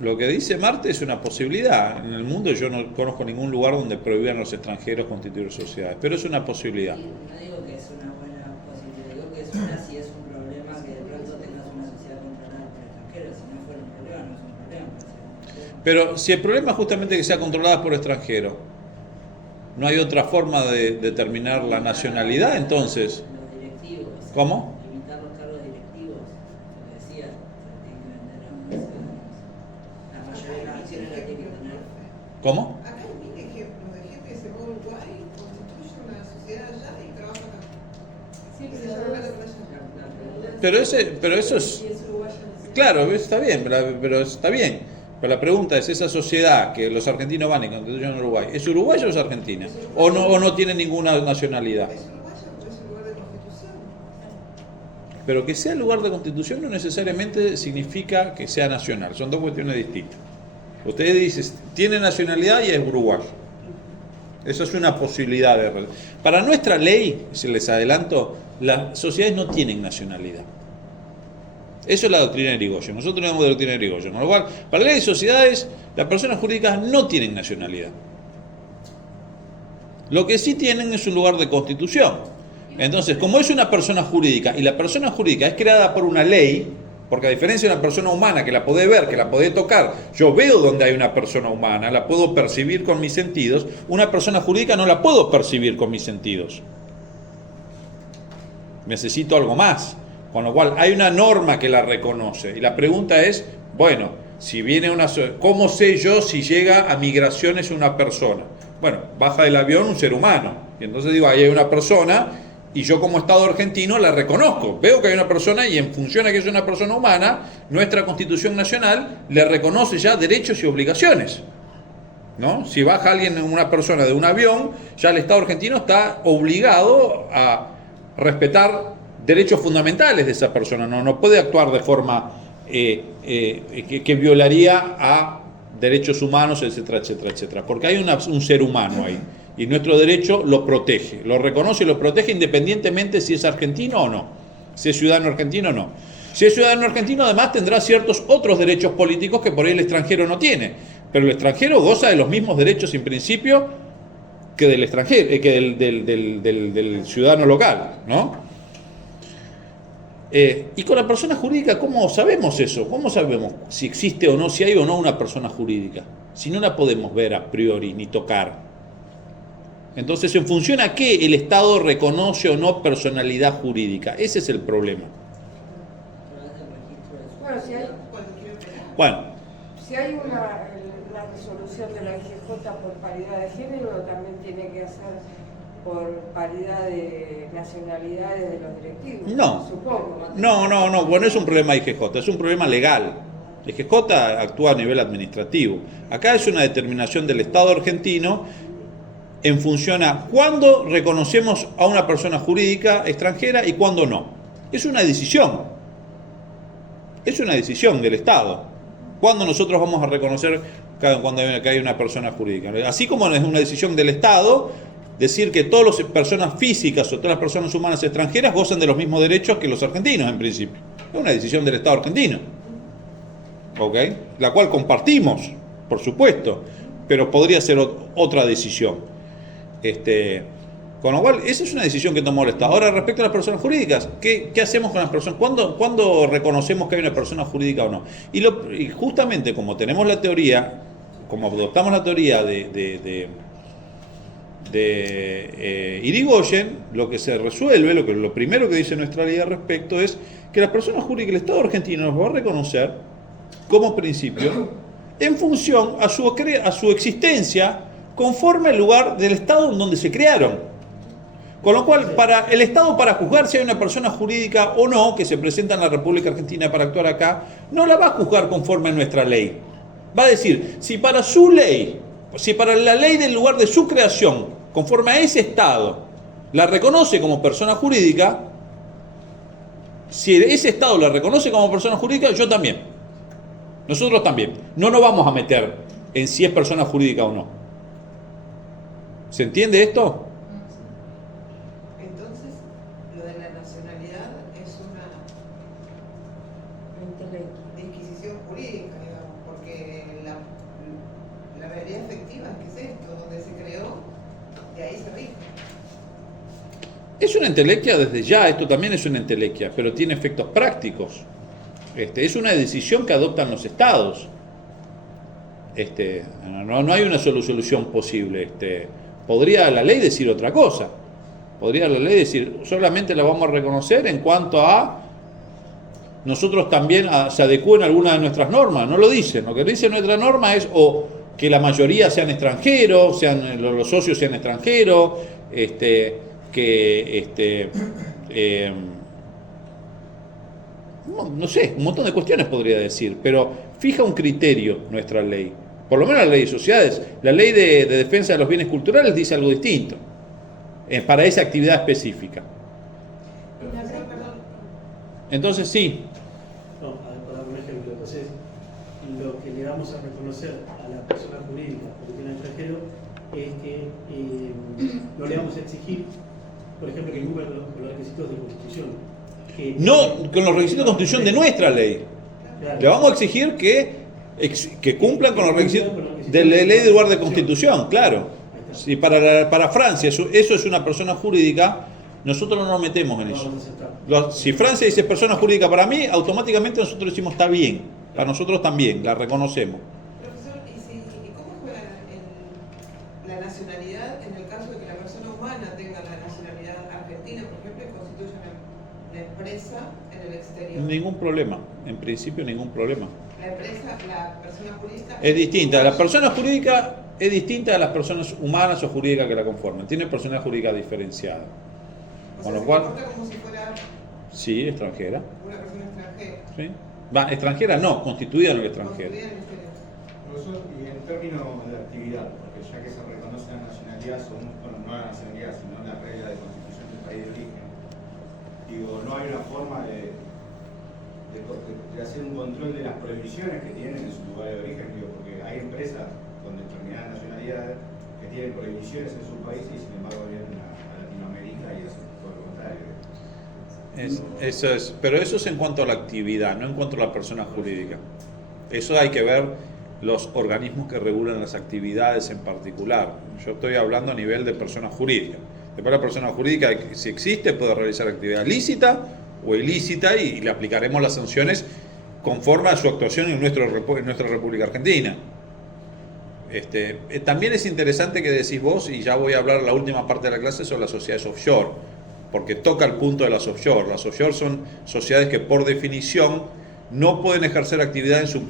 lo que dice Marte es una posibilidad. En el mundo yo no conozco ningún lugar donde prohíban a los extranjeros constituir sociedades, pero es una posibilidad. Y no digo que es una buena posibilidad, digo que es una si es un problema que de pronto tengas una sociedad controlada por extranjeros. Si no fuera un problema, no es un problema. Pero si el problema es justamente que sea controlada por extranjeros, no hay otra forma de determinar la nacionalidad, entonces. Los directivos. ¿Cómo? Limitar los cargos directivos. Lo que decía, se tiene que vender a los ciudadanos. La mayoría de las acciones las tiene que tener. ¿Cómo? Acá hay mil ejemplos de gente que se va a Uruguay, constituye una sociedad allá y trabaja acá. Sí, Se pero llama la playa. Pero eso es. Claro, está bien, pero está bien. Pero la pregunta es, esa sociedad que los argentinos van y constituyen en Uruguay, ¿es uruguaya o es argentina? ¿O no tiene ninguna nacionalidad? Es uruguaya porque es un lugar de constitución. Pero que sea lugar de constitución no necesariamente significa que sea nacional, son dos cuestiones distintas. Ustedes dicen, tiene nacionalidad y es uruguayo. Eso es una posibilidad de... Para nuestra ley, si les adelanto, las sociedades no tienen nacionalidad. Eso es la doctrina de Irigoyen. Nosotros tenemos la doctrina de Irigoyen. Con lo cual, para la ley de sociedades, las personas jurídicas no tienen nacionalidad. Lo que sí tienen es un lugar de constitución. Entonces, como es una persona jurídica y la persona jurídica es creada por una ley, porque a diferencia de una persona humana que la podés ver, que la podés tocar, yo veo donde hay una persona humana, la puedo percibir con mis sentidos, una persona jurídica no la puedo percibir con mis sentidos. Necesito algo más. Con lo cual, hay una norma que la reconoce. Y la pregunta es, bueno, si viene ¿cómo sé yo si llega a migraciones una persona? Bueno, baja del avión un ser humano. Y entonces digo, ahí hay una persona y yo como Estado argentino la reconozco. Veo que hay una persona y en función a que es una persona humana, nuestra Constitución Nacional le reconoce ya derechos y obligaciones. ¿No? Si baja alguien, una persona de un avión, ya el Estado argentino está obligado a respetar derechos fundamentales de esa persona, no puede actuar de forma que violaría a derechos humanos, etcétera, etcétera, etcétera, porque hay un ser humano ahí, y nuestro derecho lo protege, lo reconoce y lo protege independientemente si es argentino o no, si es ciudadano argentino o no. Si es ciudadano argentino, además tendrá ciertos otros derechos políticos que por ahí el extranjero no tiene, pero el extranjero goza de los mismos derechos en principio que del extranjero, que del ciudadano local, ¿no? Y con la persona jurídica, ¿cómo sabemos eso? ¿Cómo sabemos si existe o no, si hay o no una persona jurídica? Si no la podemos ver a priori ni tocar. Entonces, ¿en función a qué el Estado reconoce o no personalidad jurídica? Ese es el problema. Bueno, si hay una resolución de la IGJ por paridad de género, también tiene que hacer por paridad de nacionalidades de los directivos. No, supongo. No, bueno, es un problema IGJ, es un problema legal. La IGJ actúa a nivel administrativo. Acá es una determinación del Estado argentino en función a cuándo reconocemos a una persona jurídica extranjera y cuándo no. Es una decisión. Es una decisión del Estado. ¿Cuándo nosotros vamos a reconocer cuando hay una persona jurídica? Así como es una decisión del Estado decir que todas las personas físicas o todas las personas humanas extranjeras gozan de los mismos derechos que los argentinos en principio. Es una decisión del Estado argentino. ¿Ok? La cual compartimos, por supuesto, pero podría ser otra decisión. Con lo cual, esa es una decisión que tomó el Estado. Ahora, respecto a las personas jurídicas, ¿qué hacemos con las personas? ¿Cuándo reconocemos que hay una persona jurídica o no? Y justamente como tenemos la teoría, como adoptamos la teoría de Irigoyen, lo que se resuelve, lo primero que dice nuestra ley al respecto es que las personas jurídicas, el Estado argentino nos va a reconocer como principio en función a su existencia conforme al lugar del Estado en donde se crearon. Con lo cual, para el Estado, para juzgar si hay una persona jurídica o no que se presenta en la República Argentina para actuar acá, no la va a juzgar conforme a nuestra ley. Va a decir, si para su ley, si para la ley del lugar de su creación, conforme a ese Estado, la reconoce como persona jurídica, si ese Estado la reconoce como persona jurídica, yo también. Nosotros también. No nos vamos a meter en si es persona jurídica o no. ¿Se entiende esto? Entonces, lo de la nacionalidad es una disquisición jurídica, digamos, porque la realidad efectiva es que es esto, donde se creó, de ahí se rige. Es una entelequia desde ya, esto también es una entelequia, pero tiene efectos prácticos. Es una decisión que adoptan los estados. No hay una solución posible. Podría la ley decir otra cosa. Podría la ley decir, solamente la vamos a reconocer en cuanto a nosotros también se adecúen algunas de nuestras normas. No lo dicen. Lo que dice nuestra norma es o que la mayoría sean extranjeros, los socios sean extranjeros, no sé, un montón de cuestiones podría decir, pero fija un criterio nuestra ley. Por lo menos la ley de sociedades, la ley de defensa de los bienes culturales dice algo distinto, para esa actividad específica. Entonces sí. No, para dar un ejemplo, entonces lo que le vamos a reconocer a la persona jurídica porque tiene extranjero es que no le vamos a exigir, por ejemplo, que cumpla con los requisitos de constitución. No con los requisitos de constitución de nuestra ley. Claro. Le vamos a exigir que cumplan con los requisitos de la ley de lugar de constitución, claro. Si para Francia eso es una persona jurídica, nosotros no nos metemos en eso. Si Francia dice persona jurídica para mí, automáticamente nosotros decimos está bien, para nosotros también, la reconocemos. Profesor, ¿y cómo juega la nacionalidad en el caso de que la persona humana tenga la nacionalidad argentina, por ejemplo, y constituya una empresa en el exterior? Ningún problema, en principio ningún problema. La empresa, la persona jurídica... Es distinta, la persona jurídica es distinta a las personas humanas o jurídicas que la conforman, tiene personalidad jurídica diferenciada. O Con sea, lo cual, se comporta como si fuera sí, extranjera. una persona extranjera. ¿Sí? Extranjera no, constituida en el extranjero. Construida en el exterior. Profesor, y en términos de actividad, porque ya que se reconoce la nacionalidad, no la nacionalidad, sino la regla de constitución del país de origen, digo, no hay una forma de hacer un control de las prohibiciones que tienen en su lugar de origen, digo, porque hay empresas con determinadas nacionalidades que tienen prohibiciones en su país y sin embargo vienen a Latinoamérica y hacen todo lo contrario. Pero eso es en cuanto a la actividad, no en cuanto a la persona jurídica. Eso hay que ver los organismos que regulan las actividades en particular. Yo estoy hablando a nivel de persona jurídica. Después la persona jurídica, si existe, puede realizar actividad lícita o ilícita y le aplicaremos las sanciones conforme a su actuación en nuestra República Argentina. También es interesante que decís vos, y ya voy a hablar la última parte de la clase sobre las sociedades offshore, porque toca el punto de las offshore. Las offshore son sociedades que por definición no pueden ejercer actividad en su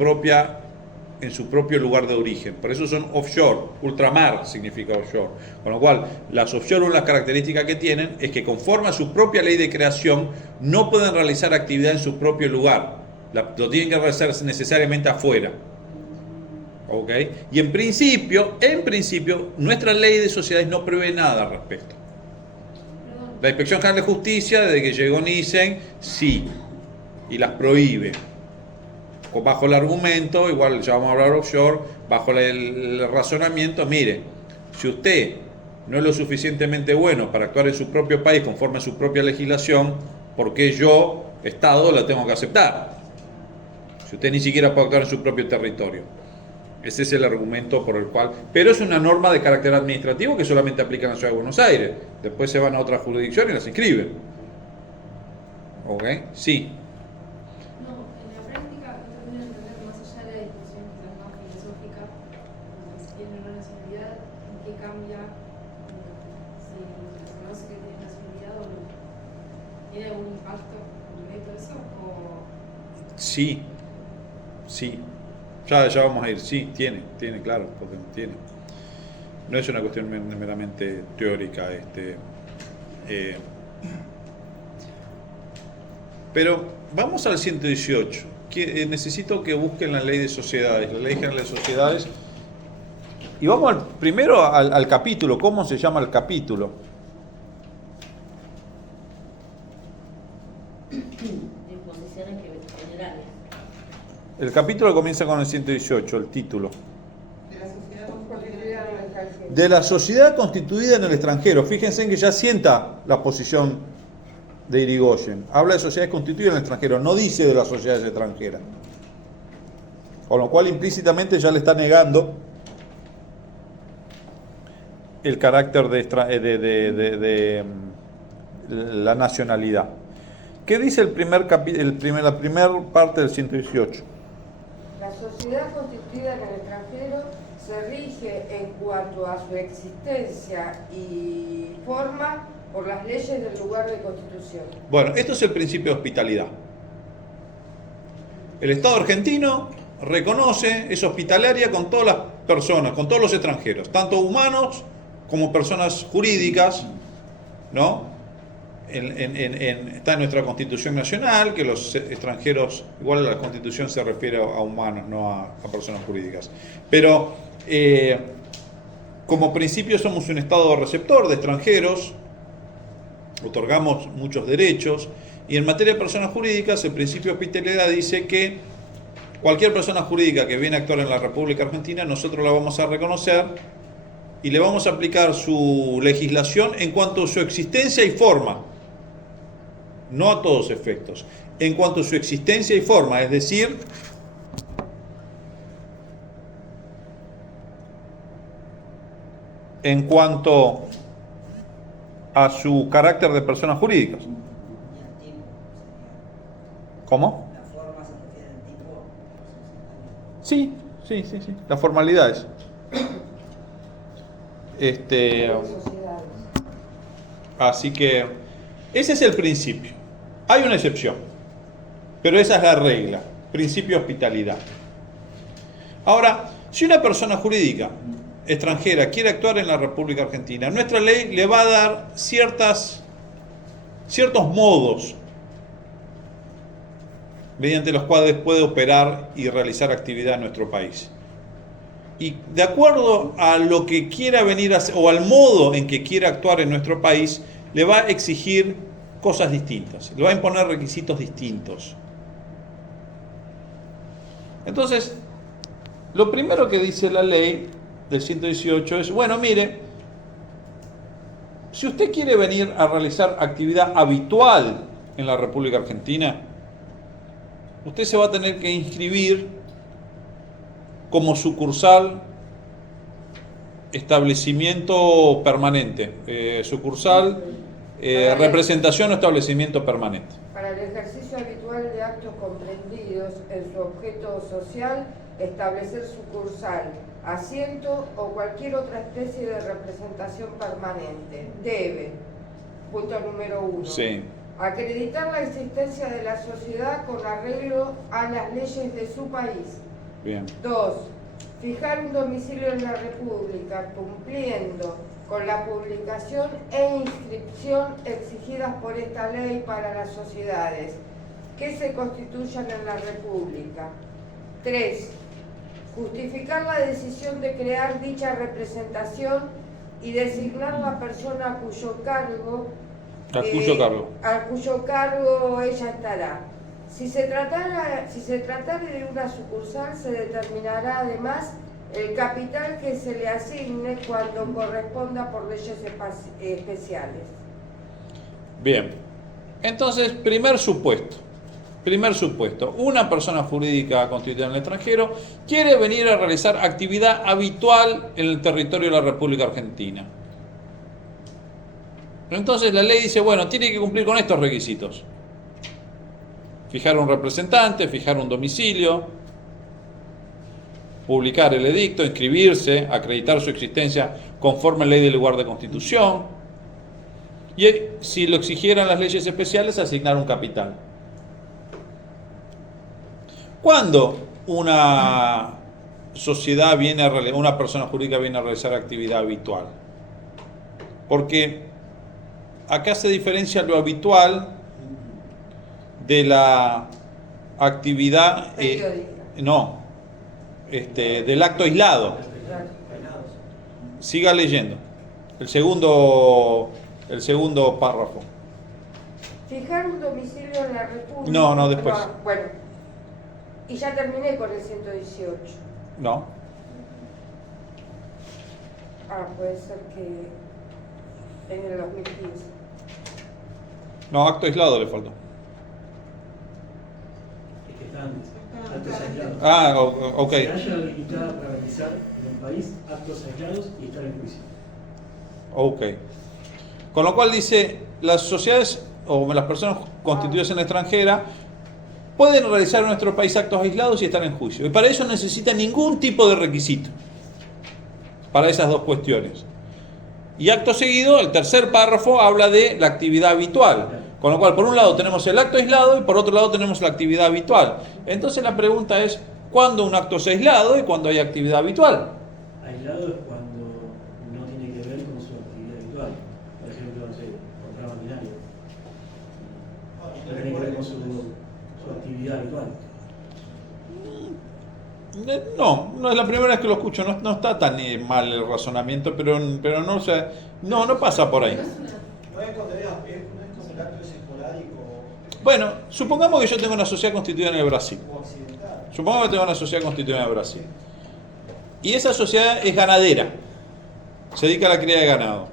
propio lugar de origen. Por eso son offshore, ultramar significa offshore. Con lo cual, las offshore, una de las características que tienen es que conforme a su propia ley de creación, no pueden realizar actividad en su propio lugar. Lo tienen que realizar necesariamente afuera. ¿Ok? Y en principio, nuestra ley de sociedades no prevé nada al respecto. La Inspección General de Justicia, desde que llegó Nissen, sí, y las prohíbe. Bajo el argumento, igual ya vamos a hablar offshore, bajo el razonamiento, mire, si usted no es lo suficientemente bueno para actuar en su propio país conforme a su propia legislación, ¿por qué yo, Estado, la tengo que aceptar? Si usted ni siquiera puede actuar en su propio territorio. Ese es el argumento por el cual... Pero es una norma de carácter administrativo que solamente aplica en la Ciudad de Buenos Aires. Después se van a otra jurisdicción y las inscriben. ¿Ok? Sí. No, en la práctica yo también entender más allá de la discusión quizás más filosófica, si tiene una nacionalidad, en qué cambia ¿Tiene algún impacto concreto eso? Sí, sí. Ya vamos a ir. Sí, tiene, claro, porque tiene. No es una cuestión meramente teórica. Pero vamos al 118. Necesito que busquen la ley de sociedades, la ley general de sociedades. Y vamos primero al capítulo. ¿Cómo se llama el capítulo? Disposiciones generales. El capítulo comienza con el 118, el título. De la sociedad constituida en el extranjero. Fíjense en que ya sienta la posición de Irigoyen. Habla de sociedades constituidas en el extranjero, no dice de las sociedades extranjeras. Con lo cual implícitamente ya le está negando el carácter de la nacionalidad. ¿Qué dice la primera parte del 118? La sociedad constituida en el extranjero se rige en cuanto a su existencia y forma por las leyes del lugar de constitución. Bueno, esto es el principio de hospitalidad. El Estado argentino reconoce, es hospitalaria con todas las personas, con todos los extranjeros, tanto humanos como personas jurídicas, ¿no? Está en nuestra Constitución Nacional, que los extranjeros, igual la Constitución se refiere a humanos, no a personas jurídicas. Pero como principio somos un Estado receptor de extranjeros, otorgamos muchos derechos, y en materia de personas jurídicas el principio de hospitalidad dice que cualquier persona jurídica que viene a actuar en la República Argentina, nosotros la vamos a reconocer y le vamos a aplicar su legislación en cuanto a su existencia y forma, no a todos efectos, en cuanto a su existencia y forma, es decir, en cuanto a su carácter de personas jurídicas. ¿Cómo? ¿La forma se refiere al tipo? Sí, las formalidades. Así que ese es el principio. Hay una excepción, pero esa es la regla, principio de hospitalidad. Ahora, si una persona jurídica extranjera quiere actuar en la República Argentina, nuestra ley le va a dar ciertos modos mediante los cuales puede operar y realizar actividad en nuestro país. Y de acuerdo a lo que quiera venir a hacer, o al modo en que quiera actuar en nuestro país, le va a exigir cosas distintas, le va a imponer requisitos distintos. Entonces, lo primero que dice la ley del 118 es, bueno, mire, si usted quiere venir a realizar actividad habitual en la República Argentina, usted se va a tener que inscribir como sucursal establecimiento permanente, representación o establecimiento permanente. Para el ejercicio habitual de actos comprendidos en su objeto social, establecer sucursal, asiento o cualquier otra especie de representación permanente. Debe, punto número 1. Sí. Acreditar la existencia de la sociedad con arreglo a las leyes de su país. Bien. 2. Fijar un domicilio en la República cumpliendo con la publicación e inscripción exigidas por esta ley para las sociedades que se constituyan en la República. 3. Justificar la decisión de crear dicha representación y designar la persona a cuyo cargo ella estará. Si se tratare de una sucursal, se determinará además el capital que se le asigne cuando corresponda por leyes especiales. Bien. Entonces, primer supuesto, una persona jurídica constituida en el extranjero quiere venir a realizar actividad habitual en el territorio de la República Argentina. Entonces la ley dice, bueno, tiene que cumplir con estos requisitos. Fijar un representante, fijar un domicilio, publicar el edicto, inscribirse, acreditar su existencia conforme a la ley del lugar de constitución, Y si lo exigieran las leyes especiales, asignar un capital. Cuando una sociedad viene a una persona jurídica viene a realizar actividad habitual? Porque acá se diferencia lo habitual de la actividad del acto aislado. Siga leyendo el segundo párrafo. Fijar un domicilio en la República. No, después. Bueno, y ya terminé con el 118. No. Puede ser que en el 2015. No, acto aislado le faltó. Es que está antes. Actos aislados. Ok. Se halla habilitada para realizar en el país actos aislados y estar en juicio. Ok. Con lo cual dice, las sociedades o las personas constituidas en la extranjera pueden realizar en nuestro país actos aislados y estar en juicio. Y para eso no necesitan ningún tipo de requisito. Para esas dos cuestiones. Y acto seguido, el tercer párrafo habla de la actividad habitual. Con lo cual, por un lado tenemos el acto aislado y por otro lado tenemos la actividad habitual. Entonces la pregunta es, ¿cuándo un acto es aislado y cuándo hay actividad habitual? Aislado es cuando no tiene que ver con su actividad habitual. Por ejemplo, no sé, comprar maquinaria. No tiene que ver con su actividad habitual. No es la primera vez que lo escucho, no está tan mal el razonamiento, pero no, o sea, no pasa por ahí. No es cuando es como el acto es esporádico Bueno, supongamos que yo tengo una sociedad constituida en el Brasil. o accidental. Supongamos que tengo una sociedad constituida en el Brasil. Y esa sociedad es ganadera. Se dedica a la cría de ganado.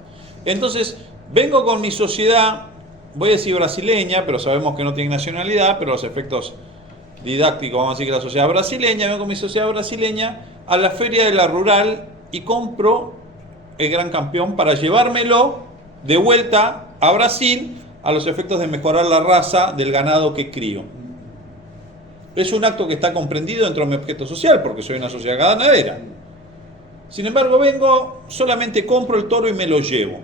Entonces, vengo con mi sociedad, voy a decir brasileña, pero sabemos que no tiene nacionalidad, pero los efectos didácticos, vamos a decir que la sociedad brasileña, vengo con mi sociedad brasileña a la feria de la rural y compro el Gran Campeón para llevármelo de vuelta a Brasil a los efectos de mejorar la raza del ganado que crío. Es un acto que está comprendido dentro de mi objeto social, porque soy una sociedad ganadera. Sin embargo, vengo, solamente compro el toro y me lo llevo.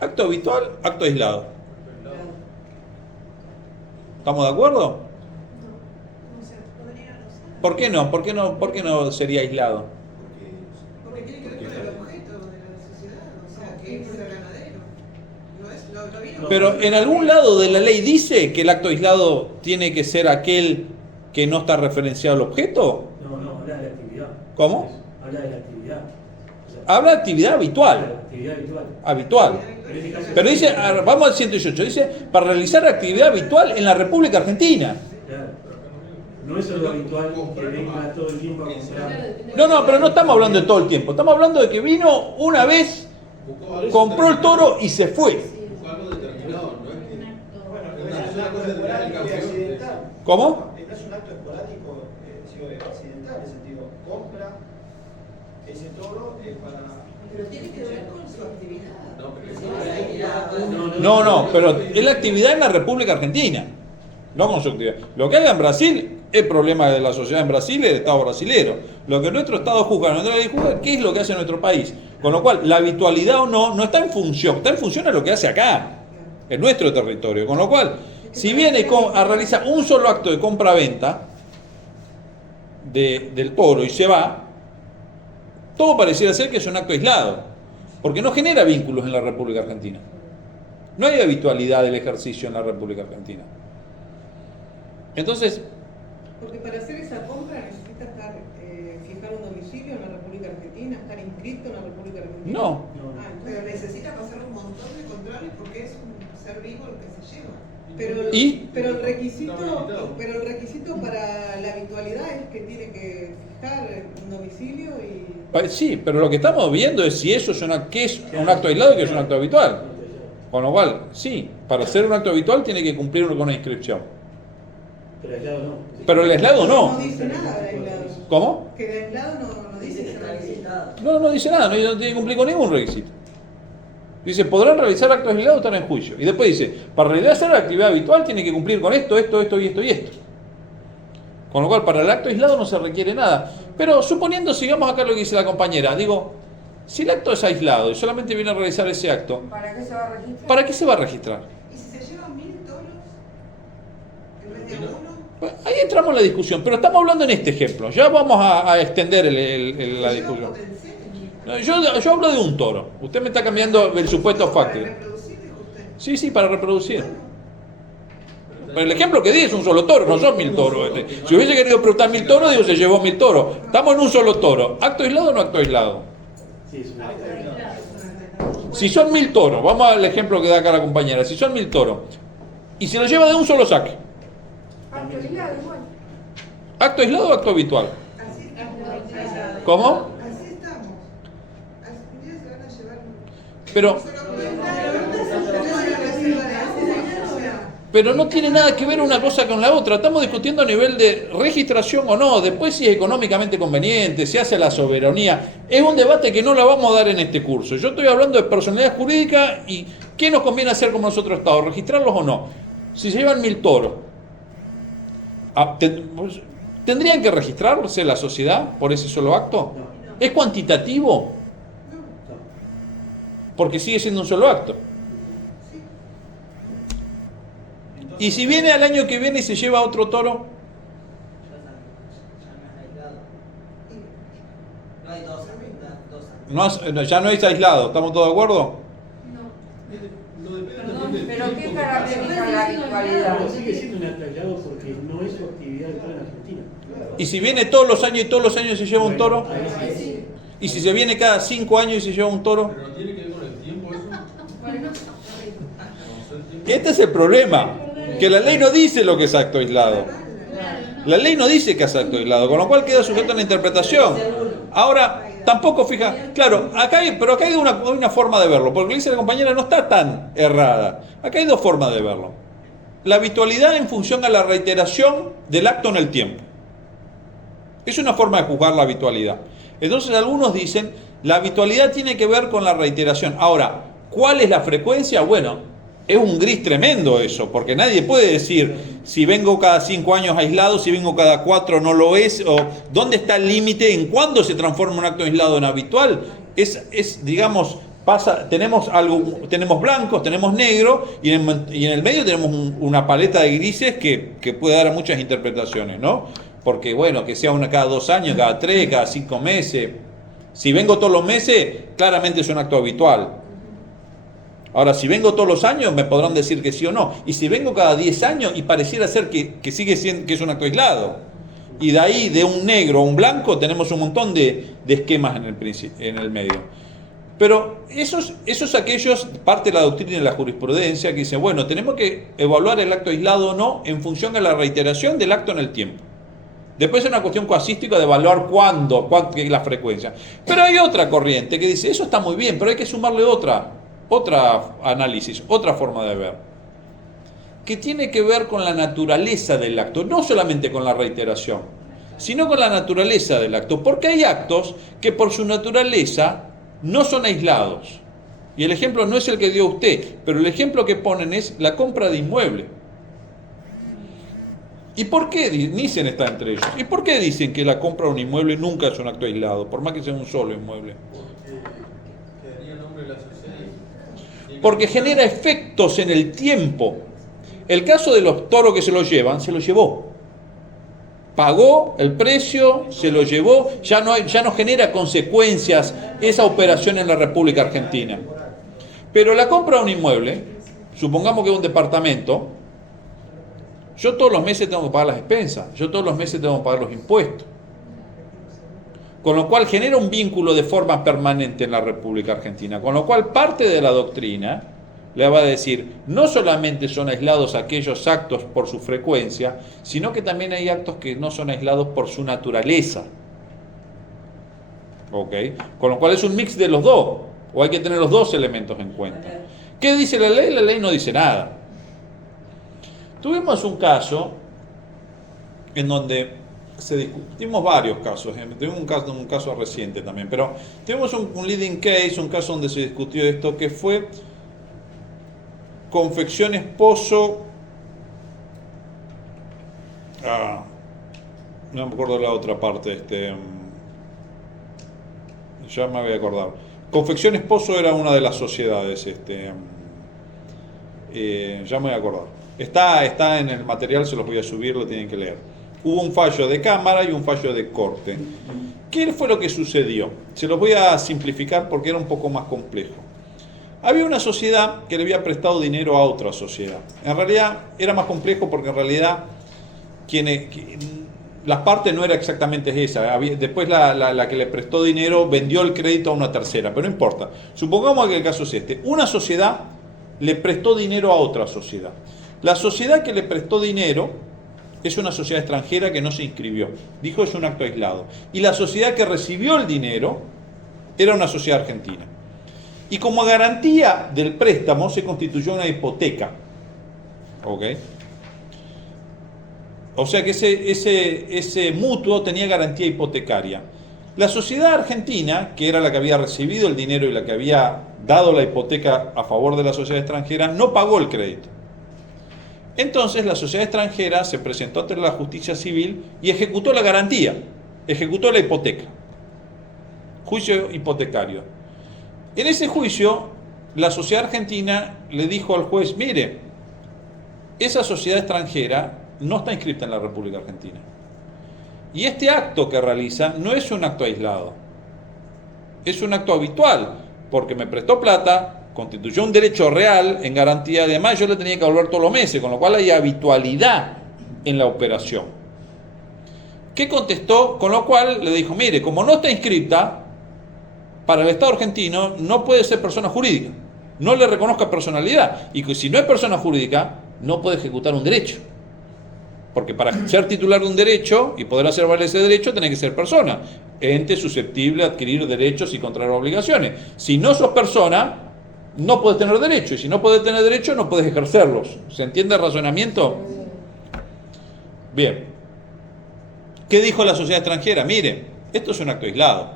Acto habitual, acto aislado. ¿Estamos de acuerdo? ¿Por qué no? ¿Por qué no sería aislado? Porque tiene que ver con el objeto de la sociedad, o sea, que es el ganadero. No viene. Pero en algún lado de la ley dice que el acto aislado tiene que ser aquel que no está referenciado al objeto. No, habla de la actividad. ¿Cómo? Habla de la actividad. Habla de actividad habitual. Actividad habitual. Habitual. Pero dice, vamos al 118, dice, para realizar actividad habitual en la República Argentina. Claro. No es algo habitual que venga todo el tiempo a comprar. No, pero no estamos hablando de todo el tiempo. Estamos hablando de que vino una vez, compró el toro y se fue. Buscó algo determinado, no es que... Bueno, es un acto esporádico y accidental. ¿Cómo? No es un acto esporádico, accidental, en el sentido, compra ese toro para... Pero tiene que ver con su actividad. No, pero es la actividad en la República Argentina, no con su actividad. Lo que haga en Brasil es problema de la sociedad en Brasil y del Estado brasilero. Lo que nuestro Estado juzga, nuestra ley juzga, ¿qué es lo que hace nuestro país? Con lo cual, la habitualidad o no está en función de lo que hace acá, en nuestro territorio. Con lo cual, si viene a realizar un solo acto de compra-venta del toro y se va, todo pareciera ser que es un acto aislado. Porque no genera vínculos en la República Argentina. No hay habitualidad del ejercicio en la República Argentina. Entonces... Porque para hacer esa compra necesita fijar un domicilio en la República Argentina, estar inscrito en la República Argentina. No. Pero necesita pasar un montón de controles porque es un ser vivo el que se lleva. Pero el requisito para la habitualidad es que tiene que fijar un domicilio y... Sí, pero lo que estamos viendo es si eso es qué es un acto aislado y qué es un acto habitual. Con lo cual, sí, para ser un acto habitual tiene que cumplir con una inscripción. Pero el aislado no. Pero el aislado no. No dice nada de aislado. ¿Cómo? Que de aislado no dice que está requisitado. No dice nada, no tiene que cumplir con ningún requisito. Dice, podrán realizar actos aislados o estar en juicio. Y después dice, para realizar la actividad habitual tiene que cumplir con esto y esto. Con lo cual, para el acto aislado no se requiere nada. Pero suponiendo, sigamos acá lo que dice la compañera, digo, Si el acto es aislado y solamente viene a realizar ese acto, ¿Para qué se va a registrar? ¿para qué se va a registrar? ¿Y si se llevan 1000 toros en vez de uno? Bueno, ahí entramos en la discusión, pero estamos hablando en este ejemplo. Ya vamos a extender la ¿Se discusión. lleva potencial en 1000? No, yo hablo de un toro. Usted me está cambiando el supuesto fáctico. Para reproducir, dijo usted. Sí, sí, para reproducir. Pero el ejemplo que di es un solo toro, no son 1000 toros. Si hubiese querido preguntar 1000 toros, digo, se llevó 1000 toros. Estamos en un solo toro. ¿Acto aislado o no acto aislado? Sí, es una Si son 1000 toros, vamos al ejemplo que da acá la compañera. Si son 1000 toros y se lo lleva de un solo saque, Acto aislado igual. ¿acto aislado o acto habitual? Así estamos. ¿Cómo? Así estamos. Un día se van a llevar. Pero, pero no tiene nada que ver una cosa con la otra. Estamos discutiendo a nivel de registración o no. Después si es económicamente conveniente, si hace la soberanía. Es un debate que no la vamos a dar en este curso. Yo estoy hablando de personalidad jurídica y qué nos conviene hacer como nosotros Estado, registrarlos o no. Si se llevan 1000 toros, ¿tendrían que registrarse la sociedad por ese solo acto? ¿Es cuantitativo? Porque sigue siendo un solo acto. Y si viene al año que viene y se lleva otro toro, No hay dos actos. ya no es aislado. ¿Estamos todos de acuerdo? ¿Pero qué caracteriza la habitualidad? Pero sigue siendo un acto aislado porque no es su actividad habitual en Argentina. Y si viene todos los años y todos los años se lleva un toro, Ahí sí. y si se viene cada 5 años y se lleva un toro, Pero no tiene que ver con el tiempo eso. Bueno, No sé el tiempo. este es el problema, que la ley no dice lo que es acto aislado. La ley no dice que es acto aislado, con lo cual queda sujeto a la interpretación. Ahora, tampoco fija, claro, acá hay una forma de verlo, porque lo que dice la compañera no está tan errada. Acá hay dos formas de verlo. La habitualidad en función a la reiteración del acto en el tiempo. Es una forma de juzgar la habitualidad. Entonces algunos dicen, la habitualidad tiene que ver con la reiteración. Ahora, ¿cuál es la frecuencia? Bueno, es un gris tremendo eso, porque nadie puede decir si vengo cada 5 años aislado, si vengo cada 4 no lo es, o dónde está el límite en cuándo se transforma un acto aislado en habitual. Digamos, tenemos blancos, tenemos negro, y en el medio tenemos una paleta de grises que puede dar a muchas interpretaciones, ¿no? Porque bueno, que sea una cada 2 años, cada 3, cada 5 meses. Si vengo todos los meses, claramente es un acto habitual. Ahora, si vengo todos los años, me podrán decir que sí o no. Y si vengo cada 10 años, y pareciera ser que sigue siendo que es un acto aislado. Y de ahí, de un negro a un blanco, tenemos un montón de esquemas en el medio. Pero esos aquellos, parte de la doctrina y de la jurisprudencia, que dicen, bueno, tenemos que evaluar el acto aislado o no en función a la reiteración del acto en el tiempo. Después es una cuestión casuística de evaluar cuándo es la frecuencia. Pero hay otra corriente que dice, eso está muy bien, pero hay que sumarle otra análisis, otra forma de ver, que tiene que ver con la naturaleza del acto, no solamente con la reiteración, sino con la naturaleza del acto, porque hay actos que por su naturaleza no son aislados. Y el ejemplo no es el que dio usted, pero el ejemplo que ponen es la compra de inmueble. ¿Y por qué dicen está entre ellos? ¿Y por qué dicen que la compra de un inmueble nunca es un acto aislado, por más que sea un solo inmueble? Quedaría el nombre de la sociedad. Porque genera efectos en el tiempo. El caso de los toros que se los llevan, se los llevó. Pagó el precio, se lo llevó, ya no genera consecuencias esa operación en la República Argentina. Pero la compra de un inmueble, supongamos que es un departamento, yo todos los meses tengo que pagar las expensas, yo todos los meses tengo que pagar los impuestos. Con lo cual genera un vínculo de forma permanente en la República Argentina. Con lo cual parte de la doctrina le va a decir, no solamente son aislados aquellos actos por su frecuencia, sino que también hay actos que no son aislados por su naturaleza. ¿Ok? Con lo cual es un mix de los dos, o hay que tener los dos elementos en cuenta. ¿Qué dice la ley? La ley no dice nada. Tuvimos un caso en donde tuvimos varios casos, tuvimos un caso reciente también, pero tuvimos un leading case, un caso donde se discutió esto, que fue Confecciones Pozo, no me acuerdo la otra parte, ya me voy a acordar. Confecciones Pozo era una de las sociedades, ya me voy a acordar. Está en el material, se los voy a subir, lo tienen que leer. Hubo un fallo de Cámara y un fallo de Corte. ¿Qué fue lo que sucedió? Se los voy a simplificar porque era un poco más complejo. Había una sociedad que le había prestado dinero a otra sociedad. En realidad era más complejo porque en realidad las partes no era exactamente esa. Después la que le prestó dinero vendió el crédito a una tercera, pero no importa. Supongamos que el caso es este. Una sociedad le prestó dinero a otra sociedad. La sociedad que le prestó dinero es una sociedad extranjera que no se inscribió. Dijo es un acto aislado. Y la sociedad que recibió el dinero era una sociedad argentina. Y como garantía del préstamo se constituyó una hipoteca. ¿Ok? O sea que ese mutuo tenía garantía hipotecaria. La sociedad argentina, que era la que había recibido el dinero y la que había dado la hipoteca a favor de la sociedad extranjera, no pagó el crédito. Entonces la sociedad extranjera se presentó ante la justicia civil y ejecutó la garantía, ejecutó la hipoteca. Juicio hipotecario. En ese juicio, la sociedad argentina le dijo al juez, mire, esa sociedad extranjera no está inscrita en la República Argentina. Y este acto que realiza no es un acto aislado, es un acto habitual, porque me prestó plata, constituyó un derecho real en garantía, además yo le tenía que devolver todos los meses, con lo cual hay habitualidad en la operación. ¿Qué contestó? Con lo cual le dijo, mire, como no está inscrita, para el Estado argentino no puede ser persona jurídica, no le reconozca personalidad, y que si no es persona jurídica, no puede ejecutar un derecho. Porque para ser titular de un derecho y poder hacer valer ese derecho, tenés que ser persona, ente susceptible de adquirir derechos y contraer obligaciones. Si no sos persona, no puedes tener derecho, y si no puedes tener derecho, no puedes ejercerlos. ¿Se entiende el razonamiento? Bien. ¿Qué dijo la sociedad extranjera? Mire, esto es un acto aislado,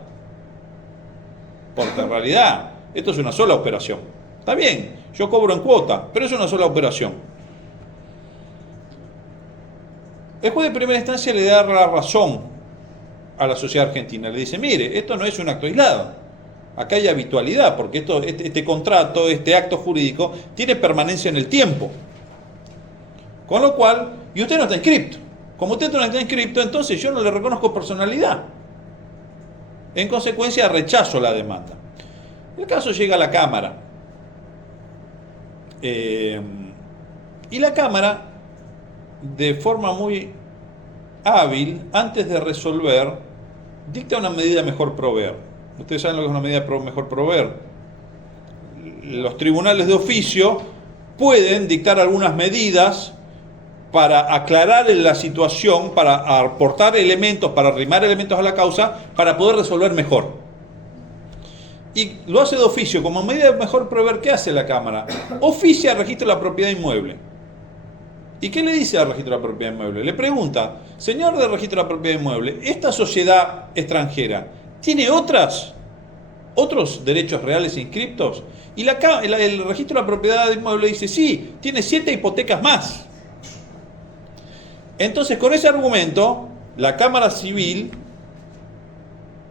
porque en realidad esto es una sola operación. Está bien, yo cobro en cuota, pero es una sola operación. El juez de primera instancia le da la razón a la sociedad argentina. Le dice, mire, esto no es un acto aislado. Acá hay habitualidad, porque este contrato, este acto jurídico, tiene permanencia en el tiempo. Con lo cual, y usted no está inscripto. Como usted no está inscripto, entonces yo no le reconozco personalidad. En consecuencia, rechazo la demanda. El caso llega a la Cámara. Y la Cámara, de forma muy hábil, antes de resolver, dicta una medida mejor proveer. Ustedes saben lo que es una medida mejor proveer. Los tribunales de oficio pueden dictar algunas medidas para aclarar la situación, para aportar elementos, para arrimar elementos a la causa, para poder resolver mejor. Y lo hace de oficio. Como medida de mejor proveer, ¿qué hace la Cámara? Oficia al registro de la propiedad inmueble. ¿Y qué le dice al registro de la propiedad inmueble? Le pregunta, señor del registro de la propiedad inmueble, ¿esta sociedad extranjera tiene otros derechos reales inscriptos? Y el registro de la propiedad inmueble dice, sí, tiene 7 hipotecas más. Entonces, con ese argumento, la Cámara Civil,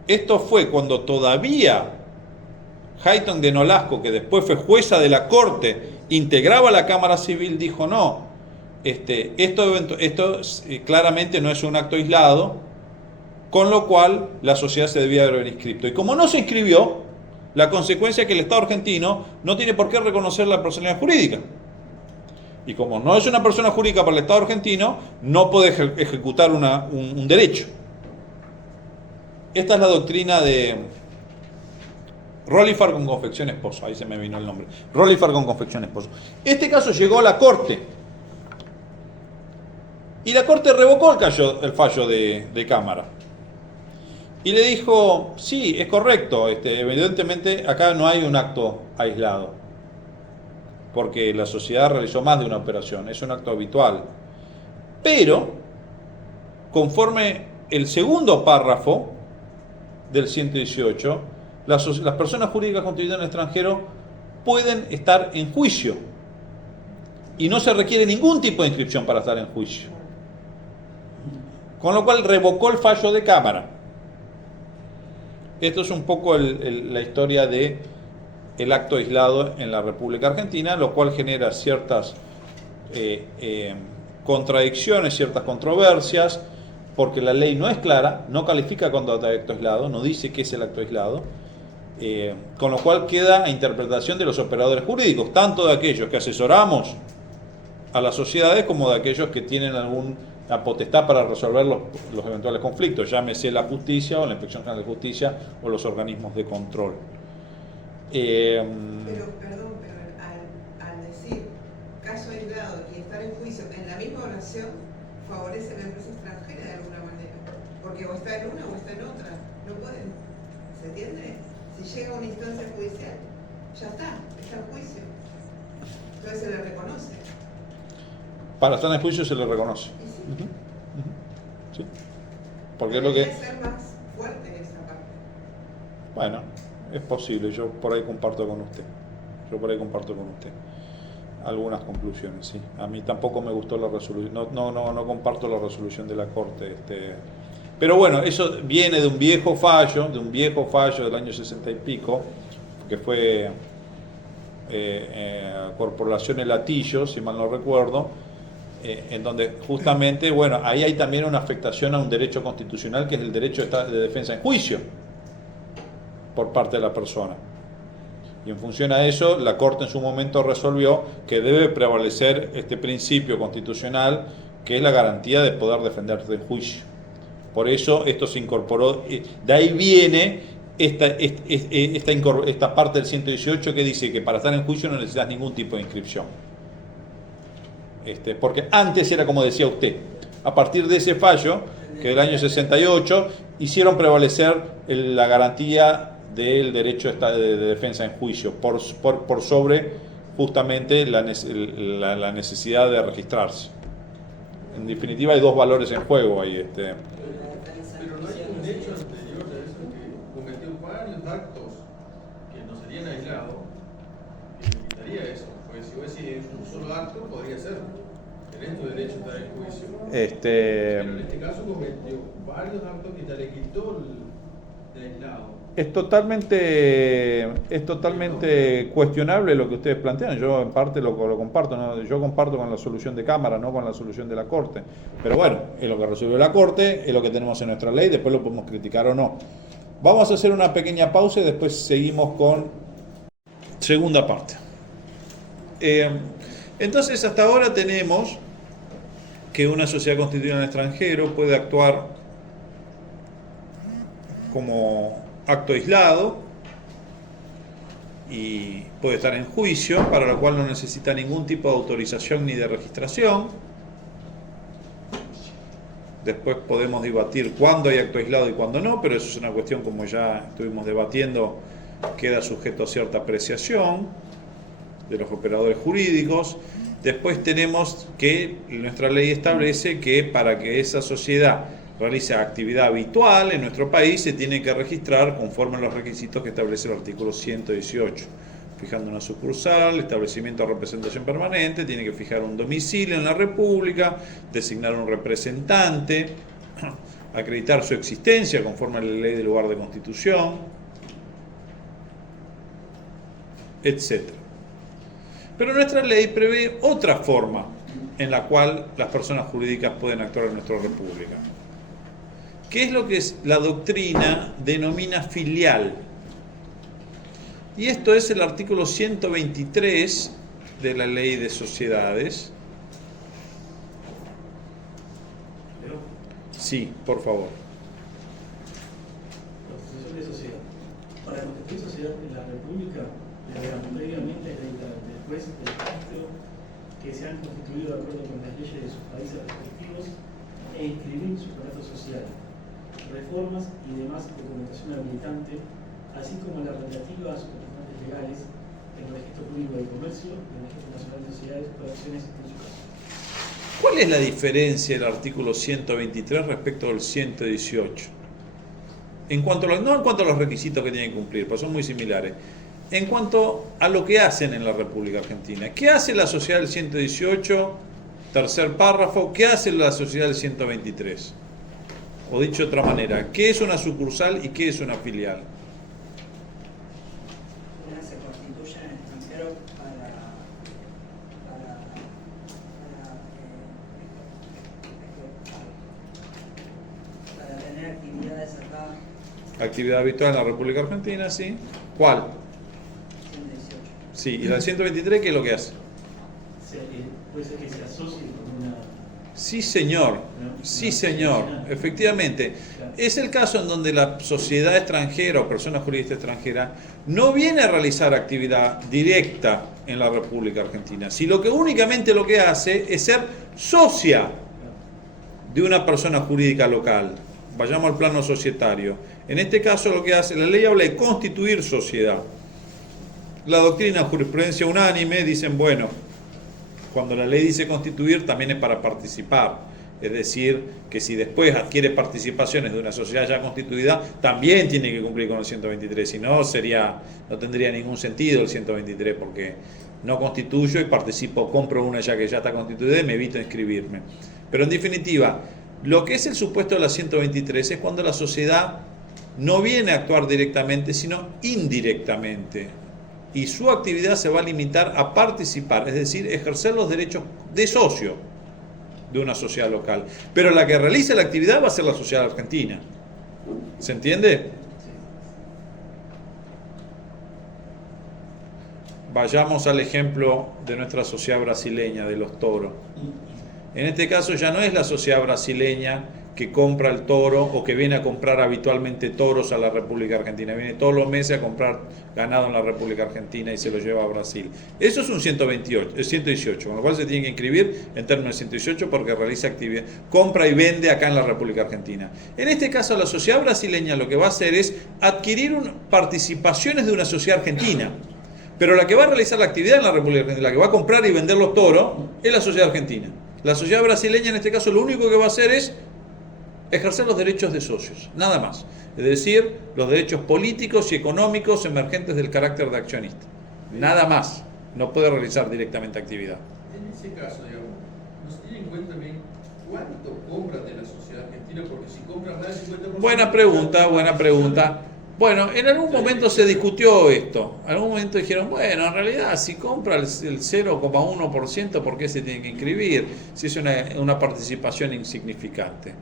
esto fue cuando todavía Hayton de Nolasco, que después fue jueza de la Corte, integraba la Cámara Civil, dijo, no, esto claramente no es un acto aislado, con lo cual la sociedad se debía haber inscrito. Y como no se inscribió, la consecuencia es que el Estado argentino no tiene por qué reconocer la personalidad jurídica. Y como no es una persona jurídica para el Estado argentino, no puede ejecutar un derecho. Esta es la doctrina de Rolifar con Confecciones Pozo. Ahí se me vino el nombre. Rolifar con Confecciones Pozo. Este caso llegó a la Corte. Y la Corte revocó el fallo de Cámara. Y le dijo, sí, es correcto, evidentemente acá no hay un acto aislado, porque la sociedad realizó más de una operación, es un acto habitual. Pero, conforme el segundo párrafo del 118, las personas jurídicas constituidas en el extranjero pueden estar en juicio, y no se requiere ningún tipo de inscripción para estar en juicio. Con lo cual revocó el fallo de Cámara. esto es un poco la historia de el acto aislado en la República Argentina, lo cual genera ciertas contradicciones, ciertas controversias, porque la ley no es clara, no califica cuando hay acto aislado, no dice qué es el acto aislado, con lo cual queda a interpretación de los operadores jurídicos, tanto de aquellos que asesoramos a las sociedades como de aquellos que tienen alguna potestad para resolver los eventuales conflictos, llámese la justicia o la Inspección General de Justicia o los organismos de control. Pero, perdón, pero al decir caso aislado y estar en juicio en la misma oración, favorece a la empresa extranjera de alguna manera. Porque o está en una o está en otra. No pueden. ¿Se entiende? Si llega a una instancia judicial, ya está en juicio. Entonces se le reconoce. Para estar en juicio se le reconoce. Y sí. Sí. Porque es lo que... Debería ser más fuerte en esa parte. Bueno, es posible, yo por ahí comparto con usted. Algunas conclusiones, sí. A mí tampoco me gustó la resolución, no comparto la resolución de la Corte. Pero bueno, eso viene de un viejo fallo del año 60 y pico, que fue Corporación El Atillo, si mal no recuerdo, en donde justamente, bueno, ahí hay también una afectación a un derecho constitucional, que es el derecho de defensa en juicio por parte de la persona. Y en función a eso, la Corte en su momento resolvió que debe prevalecer este principio constitucional, que es la garantía de poder defenderse en juicio. Por eso esto se incorporó, de ahí viene esta parte del 118 que dice que para estar en juicio no necesitas ningún tipo de inscripción. Porque antes era como decía usted, a partir de ese fallo, que del año 68, hicieron prevalecer la garantía del derecho de defensa en juicio, por sobre justamente la necesidad de registrarse. En definitiva hay dos valores en juego ahí. Pero no hay un hecho anterior a eso que cometió varios actos que no serían aislados, que limitaría eso. Porque si vos decís un solo acto, podría ser. Tenés tu derecho a estar en juicio. Pero en este caso cometió varios actos que ya le quitó el aislado. Es totalmente cuestionable lo que ustedes plantean. Yo en parte lo comparto, ¿no? Yo comparto con la solución de Cámara, no con la solución de la Corte. Pero bueno, es lo que resolvió la Corte, es lo que tenemos en nuestra ley, después lo podemos criticar o no. Vamos a hacer una pequeña pausa y después seguimos con segunda parte. Entonces, hasta ahora tenemos que una sociedad constituida en el extranjero puede actuar como acto aislado y puede estar en juicio, para lo cual no necesita ningún tipo de autorización ni de registración. Después podemos debatir cuándo hay acto aislado y cuándo no, pero eso es una cuestión, como ya estuvimos debatiendo, queda sujeto a cierta apreciación de los operadores jurídicos. Después tenemos que nuestra ley establece que para que esa sociedad realice actividad habitual en nuestro país se tiene que registrar conforme a los requisitos que establece el artículo 118. Fijando una sucursal, establecimiento de representación permanente, tiene que fijar un domicilio en la República, designar un representante, acreditar su existencia conforme a la ley del lugar de constitución, etc. Pero nuestra ley prevé otra forma en la cual las personas jurídicas pueden actuar en nuestra República, que es lo que la doctrina denomina filial. Y esto es el artículo 123 de la Ley de Sociedades. Sí, por favor. Constitución de sociedad. Para constituir sociedad en la República, previamente después del registro que se han constituido de acuerdo con las leyes de sus países respectivos e inscribir su aparato social, reformas y demás documentación habilitante, así como la relativa a sus representantes legales, el Registro Público de Comercio y el Registro Nacional de Sociedades por acciones en su caso. ¿Cuál es la diferencia del artículo 123 respecto al 118? No en cuanto a los requisitos que tienen que cumplir, pues son muy similares. En cuanto a lo que hacen en la República Argentina. ¿Qué hace la sociedad del 118? Tercer párrafo. ¿Qué hace la sociedad del 123? O dicho de otra manera, ¿qué es una sucursal y qué es una filial? Una se constituye en el extranjero para tener actividades acá. Actividad habitual en la República Argentina, ¿sí? ¿Cuál? 118. Sí, y la 123, ¿qué es lo que hace? Puede ser que se asocie con una... Sí, señor. Sí, señor. Efectivamente. Es el caso en donde la sociedad extranjera o persona jurídica extranjera no viene a realizar actividad directa en la República Argentina, sino que únicamente lo que hace es ser socia de una persona jurídica local. Vayamos al plano societario. En este caso lo que hace, la ley habla de constituir sociedad. La doctrina, jurisprudencia unánime, dicen, bueno, cuando la ley dice constituir también es para participar. Es decir, que si después adquiere participaciones de una sociedad ya constituida, también tiene que cumplir con el 123, si no no tendría ningún sentido el 123, porque no constituyo y participo, compro una ya que ya está constituida y me evito inscribirme. Pero en definitiva, lo que es el supuesto de la 123 es cuando la sociedad no viene a actuar directamente, sino indirectamente. Y su actividad se va a limitar a participar, es decir, ejercer los derechos de socio de una sociedad local. Pero la que realice la actividad va a ser la sociedad argentina. ¿Se entiende? Vayamos al ejemplo de nuestra sociedad brasileña, de los toros. En este caso ya no es la sociedad brasileña que compra el toro o que viene a comprar habitualmente toros a la República Argentina. Viene todos los meses a comprar ganado en la República Argentina y se lo lleva a Brasil. Eso es un 118, con lo cual se tiene que inscribir en términos de 118 porque realiza actividad, compra y vende acá en la República Argentina. En este caso la sociedad brasileña lo que va a hacer es adquirir participaciones de una sociedad argentina. Pero la que va a realizar la actividad en la República Argentina, la que va a comprar y vender los toros, es la sociedad argentina. La sociedad brasileña en este caso lo único que va a hacer es ejercer los derechos de socios, nada más. Es decir, los derechos políticos y económicos emergentes del carácter de accionista. Nada más. No puede realizar directamente actividad. En ese caso, digamos, ¿no se tiene en cuenta bien cuánto compran de la sociedad argentina? Porque si compran más del 50%... Buena pregunta. Bueno, en algún momento se discutió esto. En algún momento dijeron, bueno, en realidad si compra el 0,1%, ¿por qué se tiene que inscribir? Si es una participación insignificante.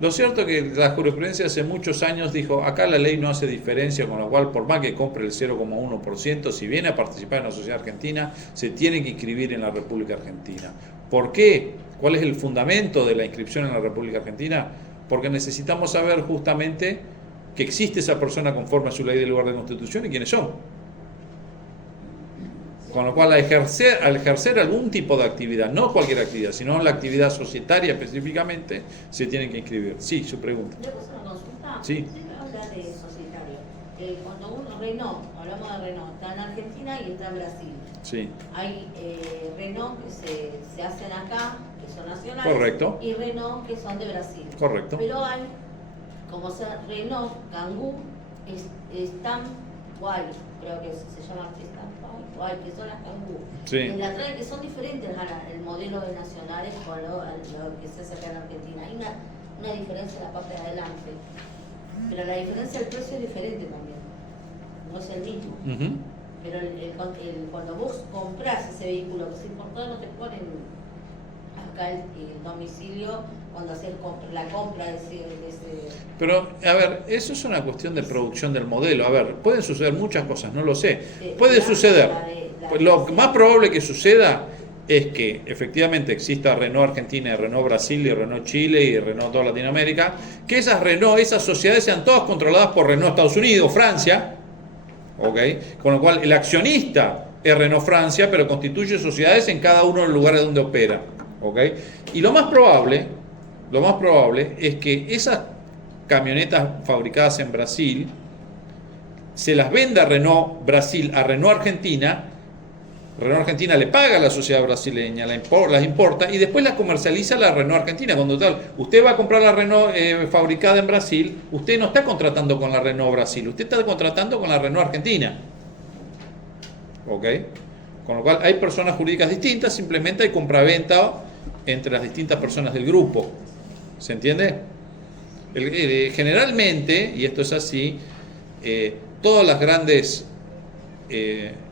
Lo cierto es que la jurisprudencia hace muchos años dijo, acá la ley no hace diferencia, con lo cual por más que compre el 0,1%, si viene a participar en la sociedad argentina, se tiene que inscribir en la República Argentina. ¿Por qué? ¿Cuál es el fundamento de la inscripción en la República Argentina? Porque necesitamos saber justamente que existe esa persona conforme a su ley del lugar de constitución y quiénes son. Con lo cual, al ejercer algún tipo de actividad, no cualquier actividad, sino la actividad societaria específicamente, se tienen que inscribir. Sí, su pregunta. ¿Le puedo hacer una consulta? Sí. Usted habla de societario. Cuando uno, Renault, hablamos de Renault, está en Argentina y está en Brasil. Sí. Hay Renault que se hacen acá, que son nacionales. Correcto. Y Renault que son de Brasil. Correcto. Pero hay, como sea Renault, Kangoo, Stamp Guay, creo que se llama Guay, que son las Kangoo. Sí. La trae que son diferentes el modelo de nacionales con lo que se hace acá en Argentina. Hay una diferencia en la parte de adelante. Pero la diferencia del precio es diferente también. No es el mismo. Uh-huh. Pero cuando vos comprás ese vehículo que es importado, no te ponen acá el domicilio cuando haces la compra de ese... Pero, a ver, eso es una cuestión de producción del modelo. A ver, pueden suceder muchas cosas, no lo sé. Puede suceder. Lo más probable que suceda es que efectivamente exista Renault Argentina, Renault Brasil, y Renault Chile y Renault toda Latinoamérica, que esas sociedades sean todas controladas por Renault Estados Unidos, Francia, ¿okay? Con lo cual el accionista es Renault Francia, pero constituye sociedades en cada uno de los lugares donde opera, ¿okay? Y lo más probable es que esas camionetas fabricadas en Brasil se las venda Renault Brasil a Renault Argentina. Renault Argentina le paga a la sociedad brasileña, las importa y después las comercializa la Renault Argentina. Cuando tal, usted va a comprar la Renault fabricada en Brasil, usted no está contratando con la Renault Brasil, usted está contratando con la Renault Argentina. ¿Ok? Con lo cual hay personas jurídicas distintas, simplemente hay compraventa entre las distintas personas del grupo. ¿Se entiende? Generalmente, y esto es así, todas las grandes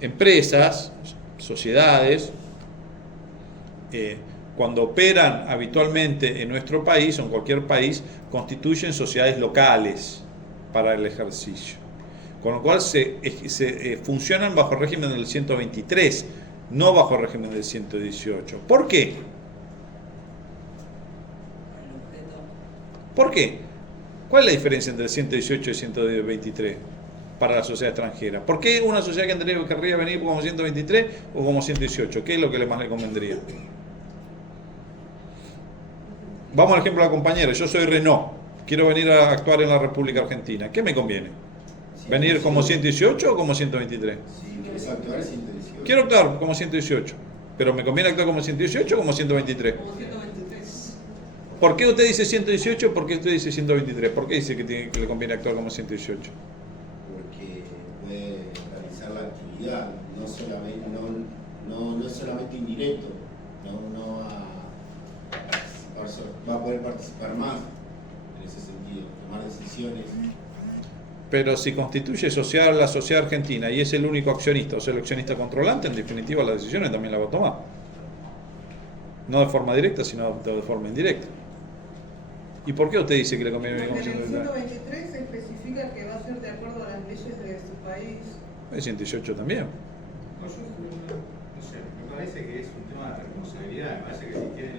empresas, sociedades, cuando operan habitualmente en nuestro país o en cualquier país, constituyen sociedades locales para el ejercicio. Con lo cual funcionan bajo el régimen del 123, no bajo el régimen del 118. ¿Por qué? ¿Por qué? ¿Cuál es la diferencia entre el 118 y el 123 para la sociedad extranjera? ¿Por qué una sociedad que querría venir como 123 o como 118? ¿Qué es lo que más le convendría? Vamos al ejemplo de la compañera. Yo soy Renault. Quiero venir a actuar en la República Argentina. ¿Qué me conviene? ¿Venir como 118 o como 123? Quiero actuar como 118. ¿Pero me conviene actuar como 118 o como 123? ¿Por qué usted dice 118? ¿Por qué usted dice 123? ¿Por qué dice que le conviene actuar como 118? Porque puede realizar la actividad, no es solamente indirecto, no va a poder participar más en ese sentido, tomar decisiones. Pero si constituye la sociedad argentina y es el único accionista, o sea, el accionista controlante, en definitiva las decisiones también las va a tomar. No de forma directa, sino de forma indirecta. ¿Y por qué usted dice que le conviene venir como Porque en el 123? 123 se especifica que va a ser de acuerdo a las leyes de su país. El 118 también. No sé, me parece que es un tema de responsabilidad, me parece que si quieren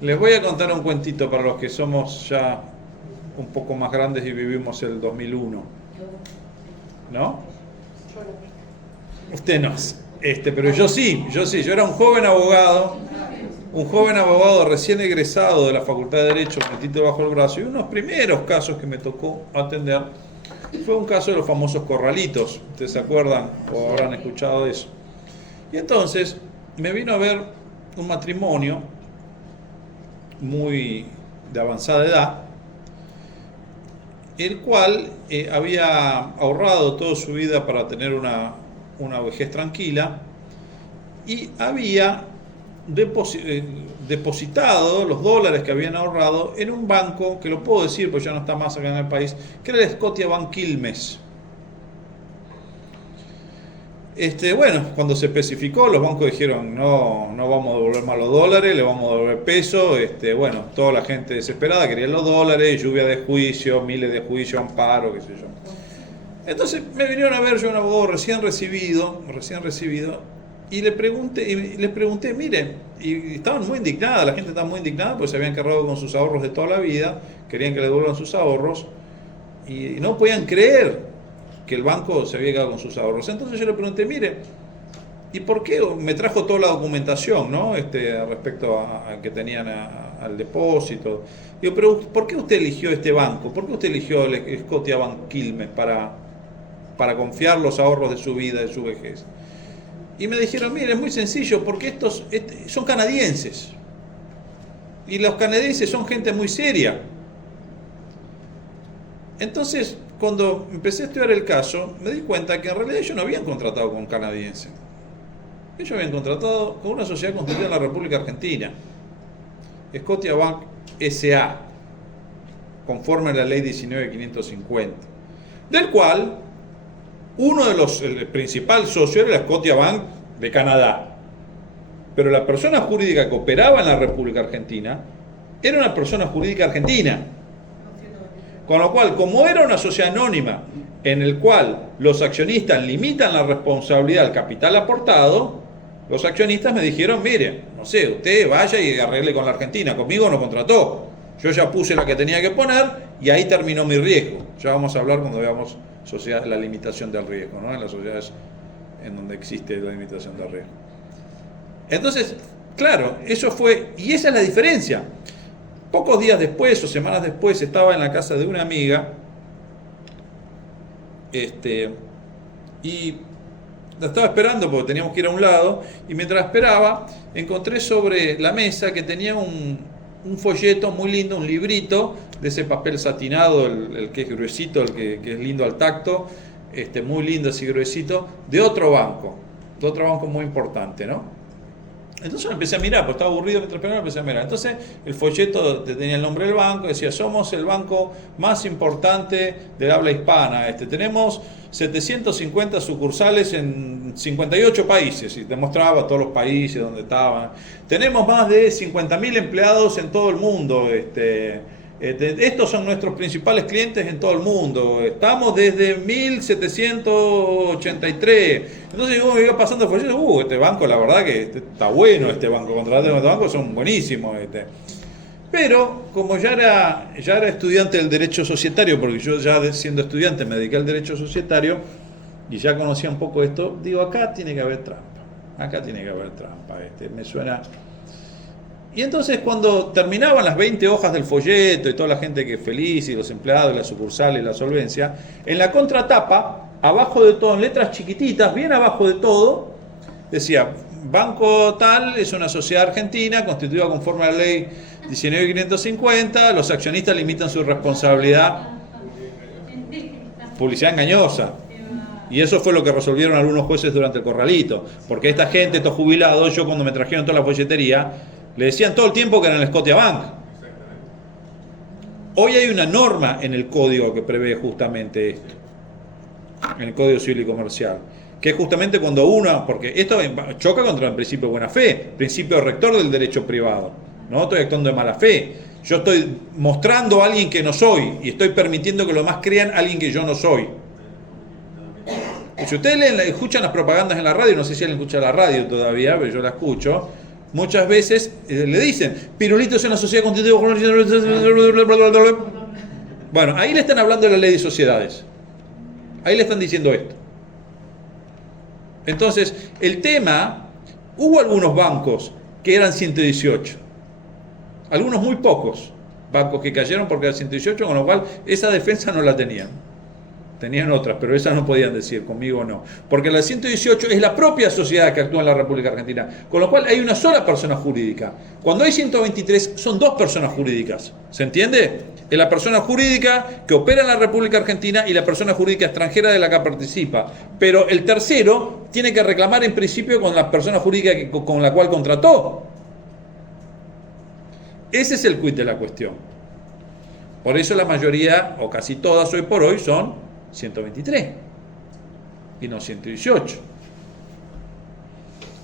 Les voy a contar un cuentito para los que somos ya un poco más grandes y vivimos el 2001. ¿No? Usted no. Pero yo sí, yo era un joven abogado recién egresado de la Facultad de Derecho con el título bajo el brazo, y uno de los primeros casos que me tocó atender fue un caso de los famosos corralitos. ¿Ustedes se acuerdan o habrán escuchado de eso? Y entonces me vino a ver un matrimonio muy de avanzada edad, el cual había ahorrado toda su vida para tener una vejez tranquila y había depositado los dólares que habían ahorrado en un banco, que lo puedo decir porque ya no está más acá en el país, que era el Scotiabank Quilmes. Bueno, cuando se especificó, los bancos dijeron no vamos a devolver más los dólares, le vamos a devolver peso. Bueno, toda la gente desesperada quería los dólares, lluvia de juicios, miles de juicios, amparo, qué sé yo. Entonces me vinieron a ver, yo un abogado recién recibido, y les pregunté, mire, y estaban muy indignadas, la gente estaba muy indignada porque se habían quedado con sus ahorros de toda la vida, querían que le devuelvan sus ahorros, y no podían creer que el banco se había quedado con sus ahorros. Entonces yo le pregunté, mire, ¿y por qué? Me trajo toda la documentación, ¿no? Respecto a que tenían al depósito. Digo, pero ¿por qué usted eligió este banco? ¿Por qué usted eligió el Scotiabank Quilmes para confiar los ahorros de su vida, de su vejez? Y me dijeron, mire, es muy sencillo, porque estos son canadienses. Y los canadienses son gente muy seria. Entonces, cuando empecé a estudiar el caso, me di cuenta que en realidad ellos no habían contratado con un canadiense. Ellos habían contratado con una sociedad constituida en la República Argentina, Scotiabank S.A., conforme a la ley 19.550, del cual el principal socio era la Scotiabank de Canadá. Pero la persona jurídica que operaba en la República Argentina era una persona jurídica argentina. Con lo cual, como era una sociedad anónima en el cual los accionistas limitan la responsabilidad al capital aportado, los accionistas me dijeron, mire, no sé, usted vaya y arregle con la Argentina, conmigo no contrató. Yo ya puse la que tenía que poner y ahí terminó mi riesgo. Ya vamos a hablar cuando veamos la limitación del riesgo, ¿no? En las sociedades en donde existe la limitación del riesgo. Entonces, claro, eso fue, y esa es la diferencia. Pocos días después o semanas después estaba en la casa de una amiga y la estaba esperando porque teníamos que ir a un lado, y mientras esperaba encontré sobre la mesa que tenía un folleto muy lindo, un librito de ese papel satinado, el que es gruesito, el que es lindo al tacto, muy lindo así gruesito, de otro banco muy importante, ¿no? Entonces empecé a mirar, porque estaba aburrido mientras esperaba, empecé a mirar. Entonces el folleto tenía el nombre del banco, decía, somos el banco más importante del habla hispana. Tenemos 750 sucursales en 58 países, y te mostraba todos los países donde estaban. Tenemos más de 50.000 empleados en todo el mundo. Estos son nuestros principales clientes en todo el mundo. Estamos desde 1783. Entonces yo me iba pasando por allí, este banco, la verdad que está bueno, este banco, contratos de este banco son buenísimos. Pero como ya era estudiante del derecho societario, porque yo ya siendo estudiante me dediqué al derecho societario y ya conocía un poco esto, digo, acá tiene que haber trampa. Me suena. Y entonces cuando terminaban las 20 hojas del folleto y toda la gente que feliz, y los empleados, y la sucursal y la solvencia, en la contratapa, abajo de todo, en letras chiquititas, bien abajo de todo, decía, Banco tal es una sociedad argentina constituida conforme a la ley 19.550, los accionistas limitan su responsabilidad. Publicidad engañosa. Y eso fue lo que resolvieron algunos jueces durante el corralito, porque esta gente, estos jubilados, yo cuando me trajeron toda la folletería, le decían todo el tiempo que eran el Scotiabank. Hoy hay una norma en el código que prevé justamente esto, en el Código Civil y Comercial, que es justamente cuando uno, porque esto choca contra el principio de buena fe, principio rector del derecho privado. No estoy actuando de mala fe, yo estoy mostrando a alguien que no soy y estoy permitiendo que los demás crean a alguien que yo no soy. Si ustedes escuchan las propagandas en la radio, no sé si alguien escucha la radio todavía, pero yo la escucho, muchas veces le dicen, Pirulito es una sociedad constituida. Bueno, ahí le están hablando de la ley de sociedades. Ahí le están diciendo esto. Entonces, el tema, hubo algunos bancos que eran 118. Algunos muy pocos bancos que cayeron porque eran 118, con lo cual esa defensa no la tenían. Tenían otras, pero esas no podían decir, conmigo no. Porque la 118 es la propia sociedad que actúa en la República Argentina, con lo cual hay una sola persona jurídica. Cuando hay 123, son dos personas jurídicas. ¿Se entiende? Es la persona jurídica que opera en la República Argentina y la persona jurídica extranjera de la que participa. Pero el tercero tiene que reclamar en principio con la persona jurídica con la cual contrató. Ese es el quid de la cuestión. Por eso la mayoría, o casi todas hoy por hoy, son 123 y no 118.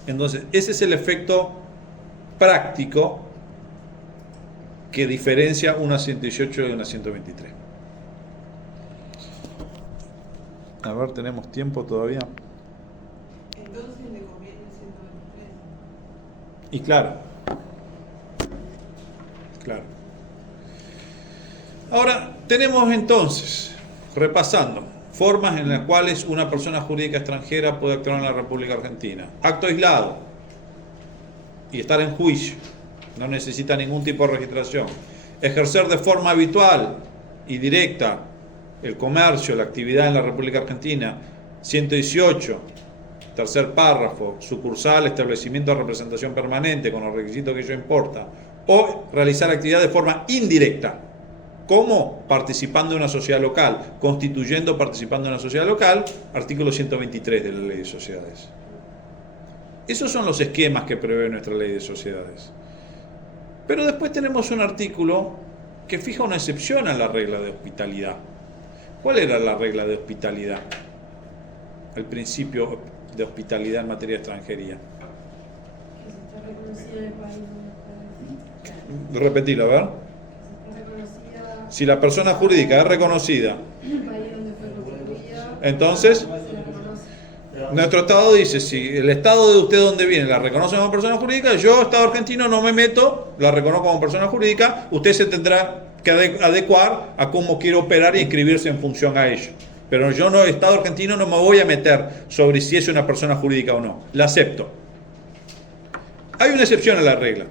Entonces, ese es el efecto práctico que diferencia una 118 de una 123. A ver, ¿tenemos tiempo todavía? Entonces le conviene 123. Y claro. Ahora, tenemos entonces, repasando, formas en las cuales una persona jurídica extranjera puede actuar en la República Argentina. Acto aislado y estar en juicio. No necesita ningún tipo de registración. Ejercer de forma habitual y directa el comercio, la actividad en la República Argentina. 118, tercer párrafo, sucursal, establecimiento de representación permanente con los requisitos que ello importa. O realizar actividad de forma indirecta. ¿Cómo? Participando en una sociedad local, constituyendo, participando en una sociedad local, artículo 123 de la Ley de Sociedades. Esos son los esquemas que prevé nuestra Ley de Sociedades. Pero después tenemos un artículo que fija una excepción a la regla de hospitalidad. ¿Cuál era la regla de hospitalidad? El principio de hospitalidad en materia de extranjería. Que se está reconocida en el país donde está. Repetilo, a ver. Está reconocida Si la persona jurídica es reconocida, en el país donde fue constituida. entonces, Se la reconoce. nuestro Estado dice, si el Estado de usted donde viene la reconoce como persona jurídica, yo, Estado argentino, no me meto, la reconozco como persona jurídica, usted se tendrá que adecuar a cómo quiere operar y inscribirse en función a ello. Pero yo, no, Estado argentino, no me voy a meter sobre si es una persona jurídica o no. La acepto. Hay una excepción a la regla.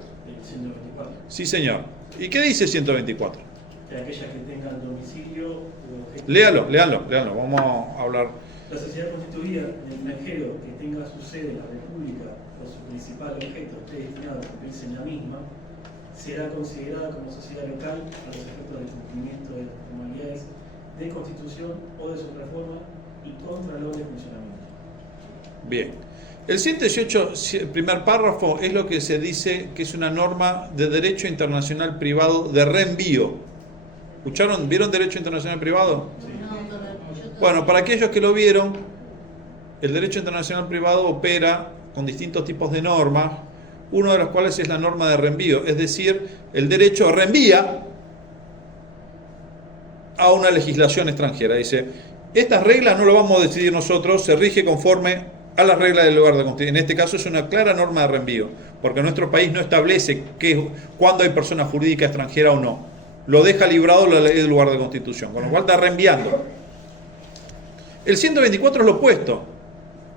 124. Sí, señor. ¿Y qué dice 124? De aquellas que tengan domicilio o objeto. Léalo. Vamos a hablar. La sociedad constituida del extranjero que tenga su sede en la República o su principal objeto esté destinado a cumplirse en la misma, será considerada como sociedad local a los efectos del cumplimiento de las formalidades de constitución o de su reforma y contra el orden de funcionamiento. Bien. El 118, el primer párrafo, es lo que se dice que es una norma de derecho internacional privado de reenvío. ¿Escucharon? ¿Vieron derecho internacional privado? Bueno, para aquellos que lo vieron, el derecho internacional privado opera con distintos tipos de normas, uno de los cuales es la norma de reenvío, es decir, el derecho reenvía a una legislación extranjera. Dice, estas reglas no lo vamos a decidir nosotros, se rige conforme a las reglas del lugar de constitución. En este caso es una clara norma de reenvío, porque nuestro país no establece cuándo hay persona jurídica extranjera o no. Lo deja librado la ley del lugar de constitución, con lo cual está reenviando. El 124 es lo opuesto.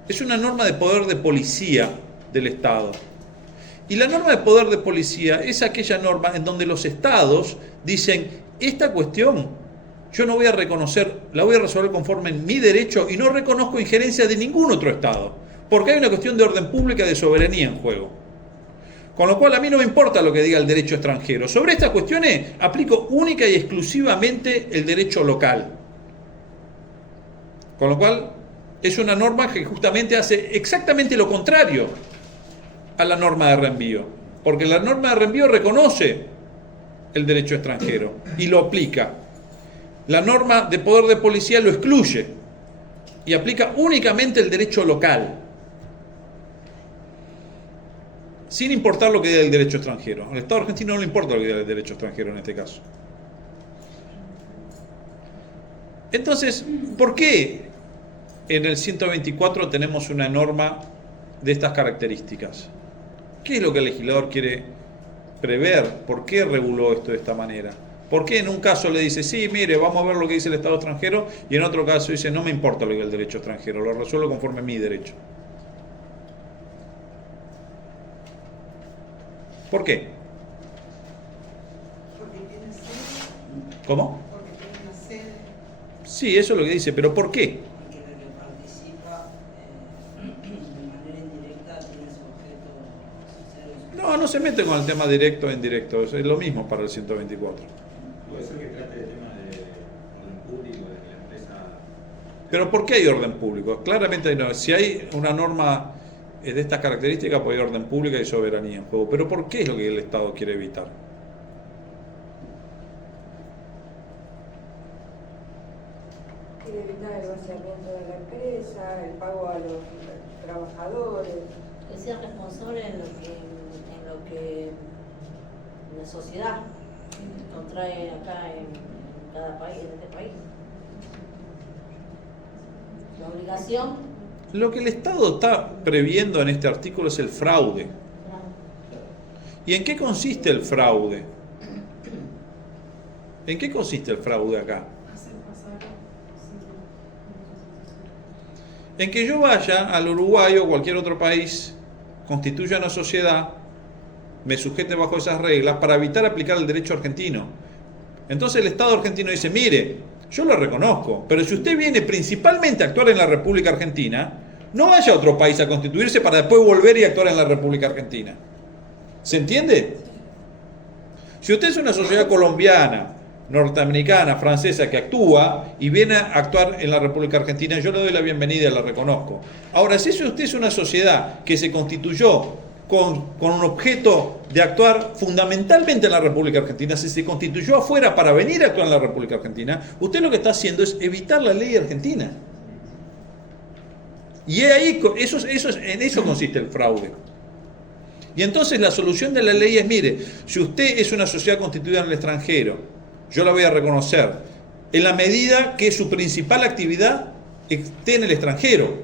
Es una norma de poder de policía del Estado. Y la norma de poder de policía es aquella norma en donde los estados dicen, esta cuestión yo no voy a reconocer, la voy a resolver conforme en mi derecho y no reconozco injerencia de ningún otro estado, porque hay una cuestión de orden pública y de soberanía en juego. Con lo cual a mí no me importa lo que diga el derecho extranjero. Sobre estas cuestiones aplico única y exclusivamente el derecho local. Con lo cual es una norma que justamente hace exactamente lo contrario a la norma de reenvío, porque la norma de reenvío reconoce el derecho extranjero y lo aplica. La norma de poder de policía lo excluye y aplica únicamente el derecho local, sin importar lo que diga el derecho extranjero. Al Estado argentino no le importa lo que diga el derecho extranjero en este caso. Entonces, ¿por qué en el 124 tenemos una norma de estas características? ¿Qué es lo que el legislador quiere prever? ¿Por qué reguló esto de esta manera? ¿Por qué en un caso le dice, sí, mire, vamos a ver lo que dice el Estado extranjero, y en otro caso dice, no me importa lo que diga el derecho extranjero, lo resuelvo conforme a mi derecho? ¿Por qué? Porque tiene sede. ¿Cómo? Porque tiene una sede. Sí, eso es lo que dice, pero ¿por qué? Porque el que participa de manera indirecta tiene su objeto social. No se mete con el tema directo e indirecto, es lo mismo para el 124. Puede ser que trate de tema de orden público, de que la empresa... Pero ¿por qué hay orden público? Claramente no. Si hay una norma de estas características, pues hay orden público y soberanía en juego. Pero ¿por qué es lo que el Estado quiere evitar? Quiere evitar el vaciamiento de la empresa, el pago a los trabajadores. Que sea responsable en lo que la sociedad contrae acá en cada país, en este país. La obligación. Lo que el Estado está previendo en este artículo es el fraude. ¿Y en qué consiste el fraude? ¿En qué consiste el fraude acá? En que yo vaya al Uruguay o cualquier otro país, constituya una sociedad, me sujete bajo esas reglas para evitar aplicar el derecho argentino. Entonces el Estado argentino dice, mire, yo lo reconozco, pero si usted viene principalmente a actuar en la República Argentina, no vaya a otro país a constituirse para después volver y actuar en la República Argentina. ¿Se entiende? Si usted es una sociedad colombiana, norteamericana, francesa que actúa y viene a actuar en la República Argentina, yo le doy la bienvenida y la reconozco. Ahora, si usted es una sociedad que se constituyó con un objeto de actuar fundamentalmente en la República Argentina, si se constituyó afuera para venir a actuar en la República Argentina, usted lo que está haciendo es evitar la ley argentina. Y ahí, en eso consiste el fraude. Y entonces la solución de la ley es, mire, si usted es una sociedad constituida en el extranjero, yo la voy a reconocer en la medida que su principal actividad esté en el extranjero.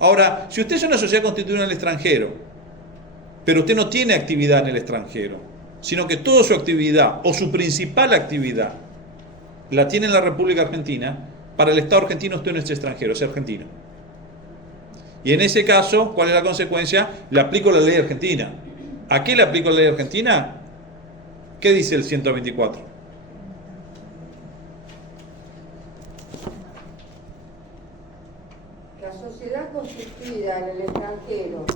Ahora, si usted es una sociedad constituida en el extranjero, pero usted no tiene actividad en el extranjero, sino que toda su actividad o su principal actividad la tiene en la República Argentina, para el Estado argentino usted no es extranjero, es argentino. Y en ese caso, ¿cuál es la consecuencia? Le aplico la ley argentina. ¿A qué le aplico la ley argentina? ¿Qué dice el 124? La sociedad constituida en el extranjero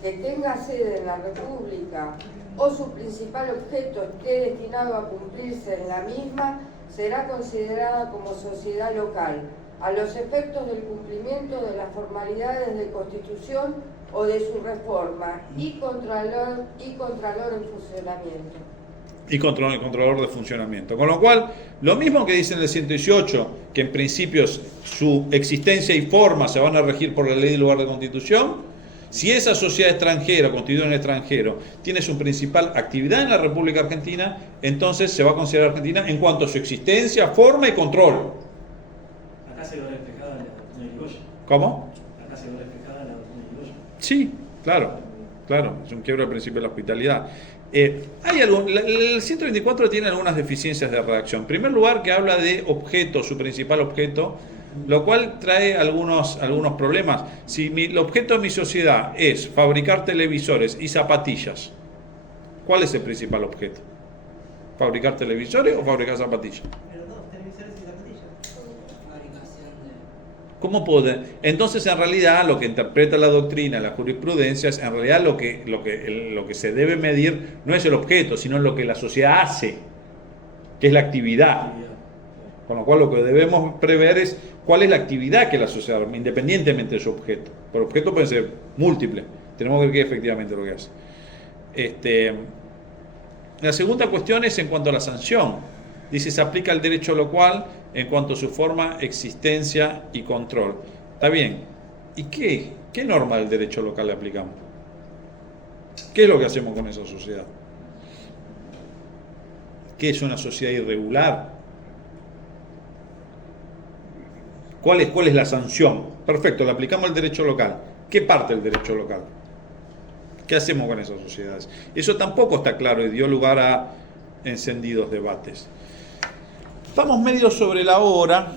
que tenga sede en la República o su principal objeto esté destinado a cumplirse en la misma, será considerada como sociedad local, a los efectos del cumplimiento de las formalidades de constitución o de su reforma, y Contralor en funcionamiento. Y controlador de funcionamiento. Con lo cual, lo mismo que dice en el 118, que en principio su existencia y forma se van a regir por la ley del lugar de constitución, si esa sociedad extranjera, constituida en el extranjero, tiene su principal actividad en la República Argentina, entonces se va a considerar Argentina en cuanto a su existencia, forma y control. Acá se ve reflejada la doctrina de Irigoyen. ¿Cómo? Acá se ve reflejada la doctrina de Irigoyen. Sí, claro, es un quiebro del principio de la hospitalidad. El 124 tiene algunas deficiencias de redacción. En primer lugar, que habla de objeto, su principal objeto, lo cual trae algunos problemas. Si el objeto de mi sociedad es fabricar televisores y zapatillas, ¿cuál es el principal objeto? ¿Fabricar televisores o fabricar zapatillas? Pero dos, televisores y zapatillas. Fabricación de... ¿Cómo puede? Entonces, en realidad, lo que interpreta la doctrina, la jurisprudencia, es en realidad lo que se debe medir no es el objeto, sino lo que la sociedad hace, que es la actividad. Con lo cual, lo que debemos prever es cuál es la actividad que la sociedad, independientemente de su objeto. Por objeto puede ser múltiple. Tenemos que ver qué es efectivamente lo que hace. La segunda cuestión es en cuanto a la sanción. Dice, se aplica el derecho local en cuanto a su forma, existencia y control. Está bien. ¿Y qué norma del derecho local le aplicamos? ¿Qué es lo que hacemos con esa sociedad? ¿Qué es una sociedad irregular? ¿Cuál es la sanción? Perfecto, le aplicamos el derecho local. ¿Qué parte del derecho local? ¿Qué hacemos con esas sociedades? Eso tampoco está claro y dio lugar a encendidos debates. Estamos medio sobre la hora.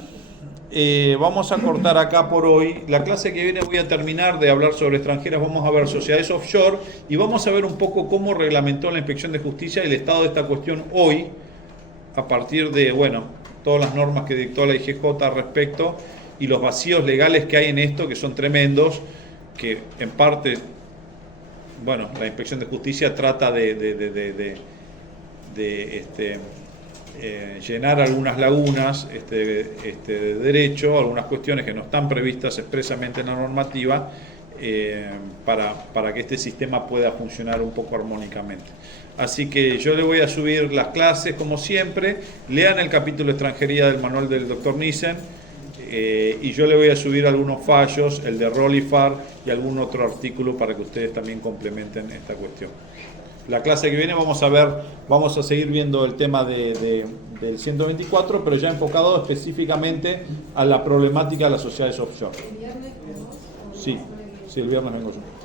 Vamos a cortar acá por hoy. La clase que viene voy a terminar de hablar sobre extranjeras. Vamos a ver sociedades offshore y vamos a ver un poco cómo reglamentó la Inspección de Justicia el estado de esta cuestión hoy, a partir de, todas las normas que dictó la IGJ al respecto y los vacíos legales que hay en esto, que son tremendos, que en parte, la Inspección de Justicia trata de llenar algunas lagunas de derecho, algunas cuestiones que no están previstas expresamente en la normativa, para que este sistema pueda funcionar un poco armónicamente. Así que yo le voy a subir las clases como siempre. Lean el capítulo extranjería del manual del Dr. Nissen, y yo le voy a subir algunos fallos, el de Rolifar y algún otro artículo para que ustedes también complementen esta cuestión. La clase que viene vamos a seguir viendo el tema del 124, pero ya enfocado específicamente a la problemática de las sociedades offshore. ¿El viernes con vos? Sí, el viernes vengo yo.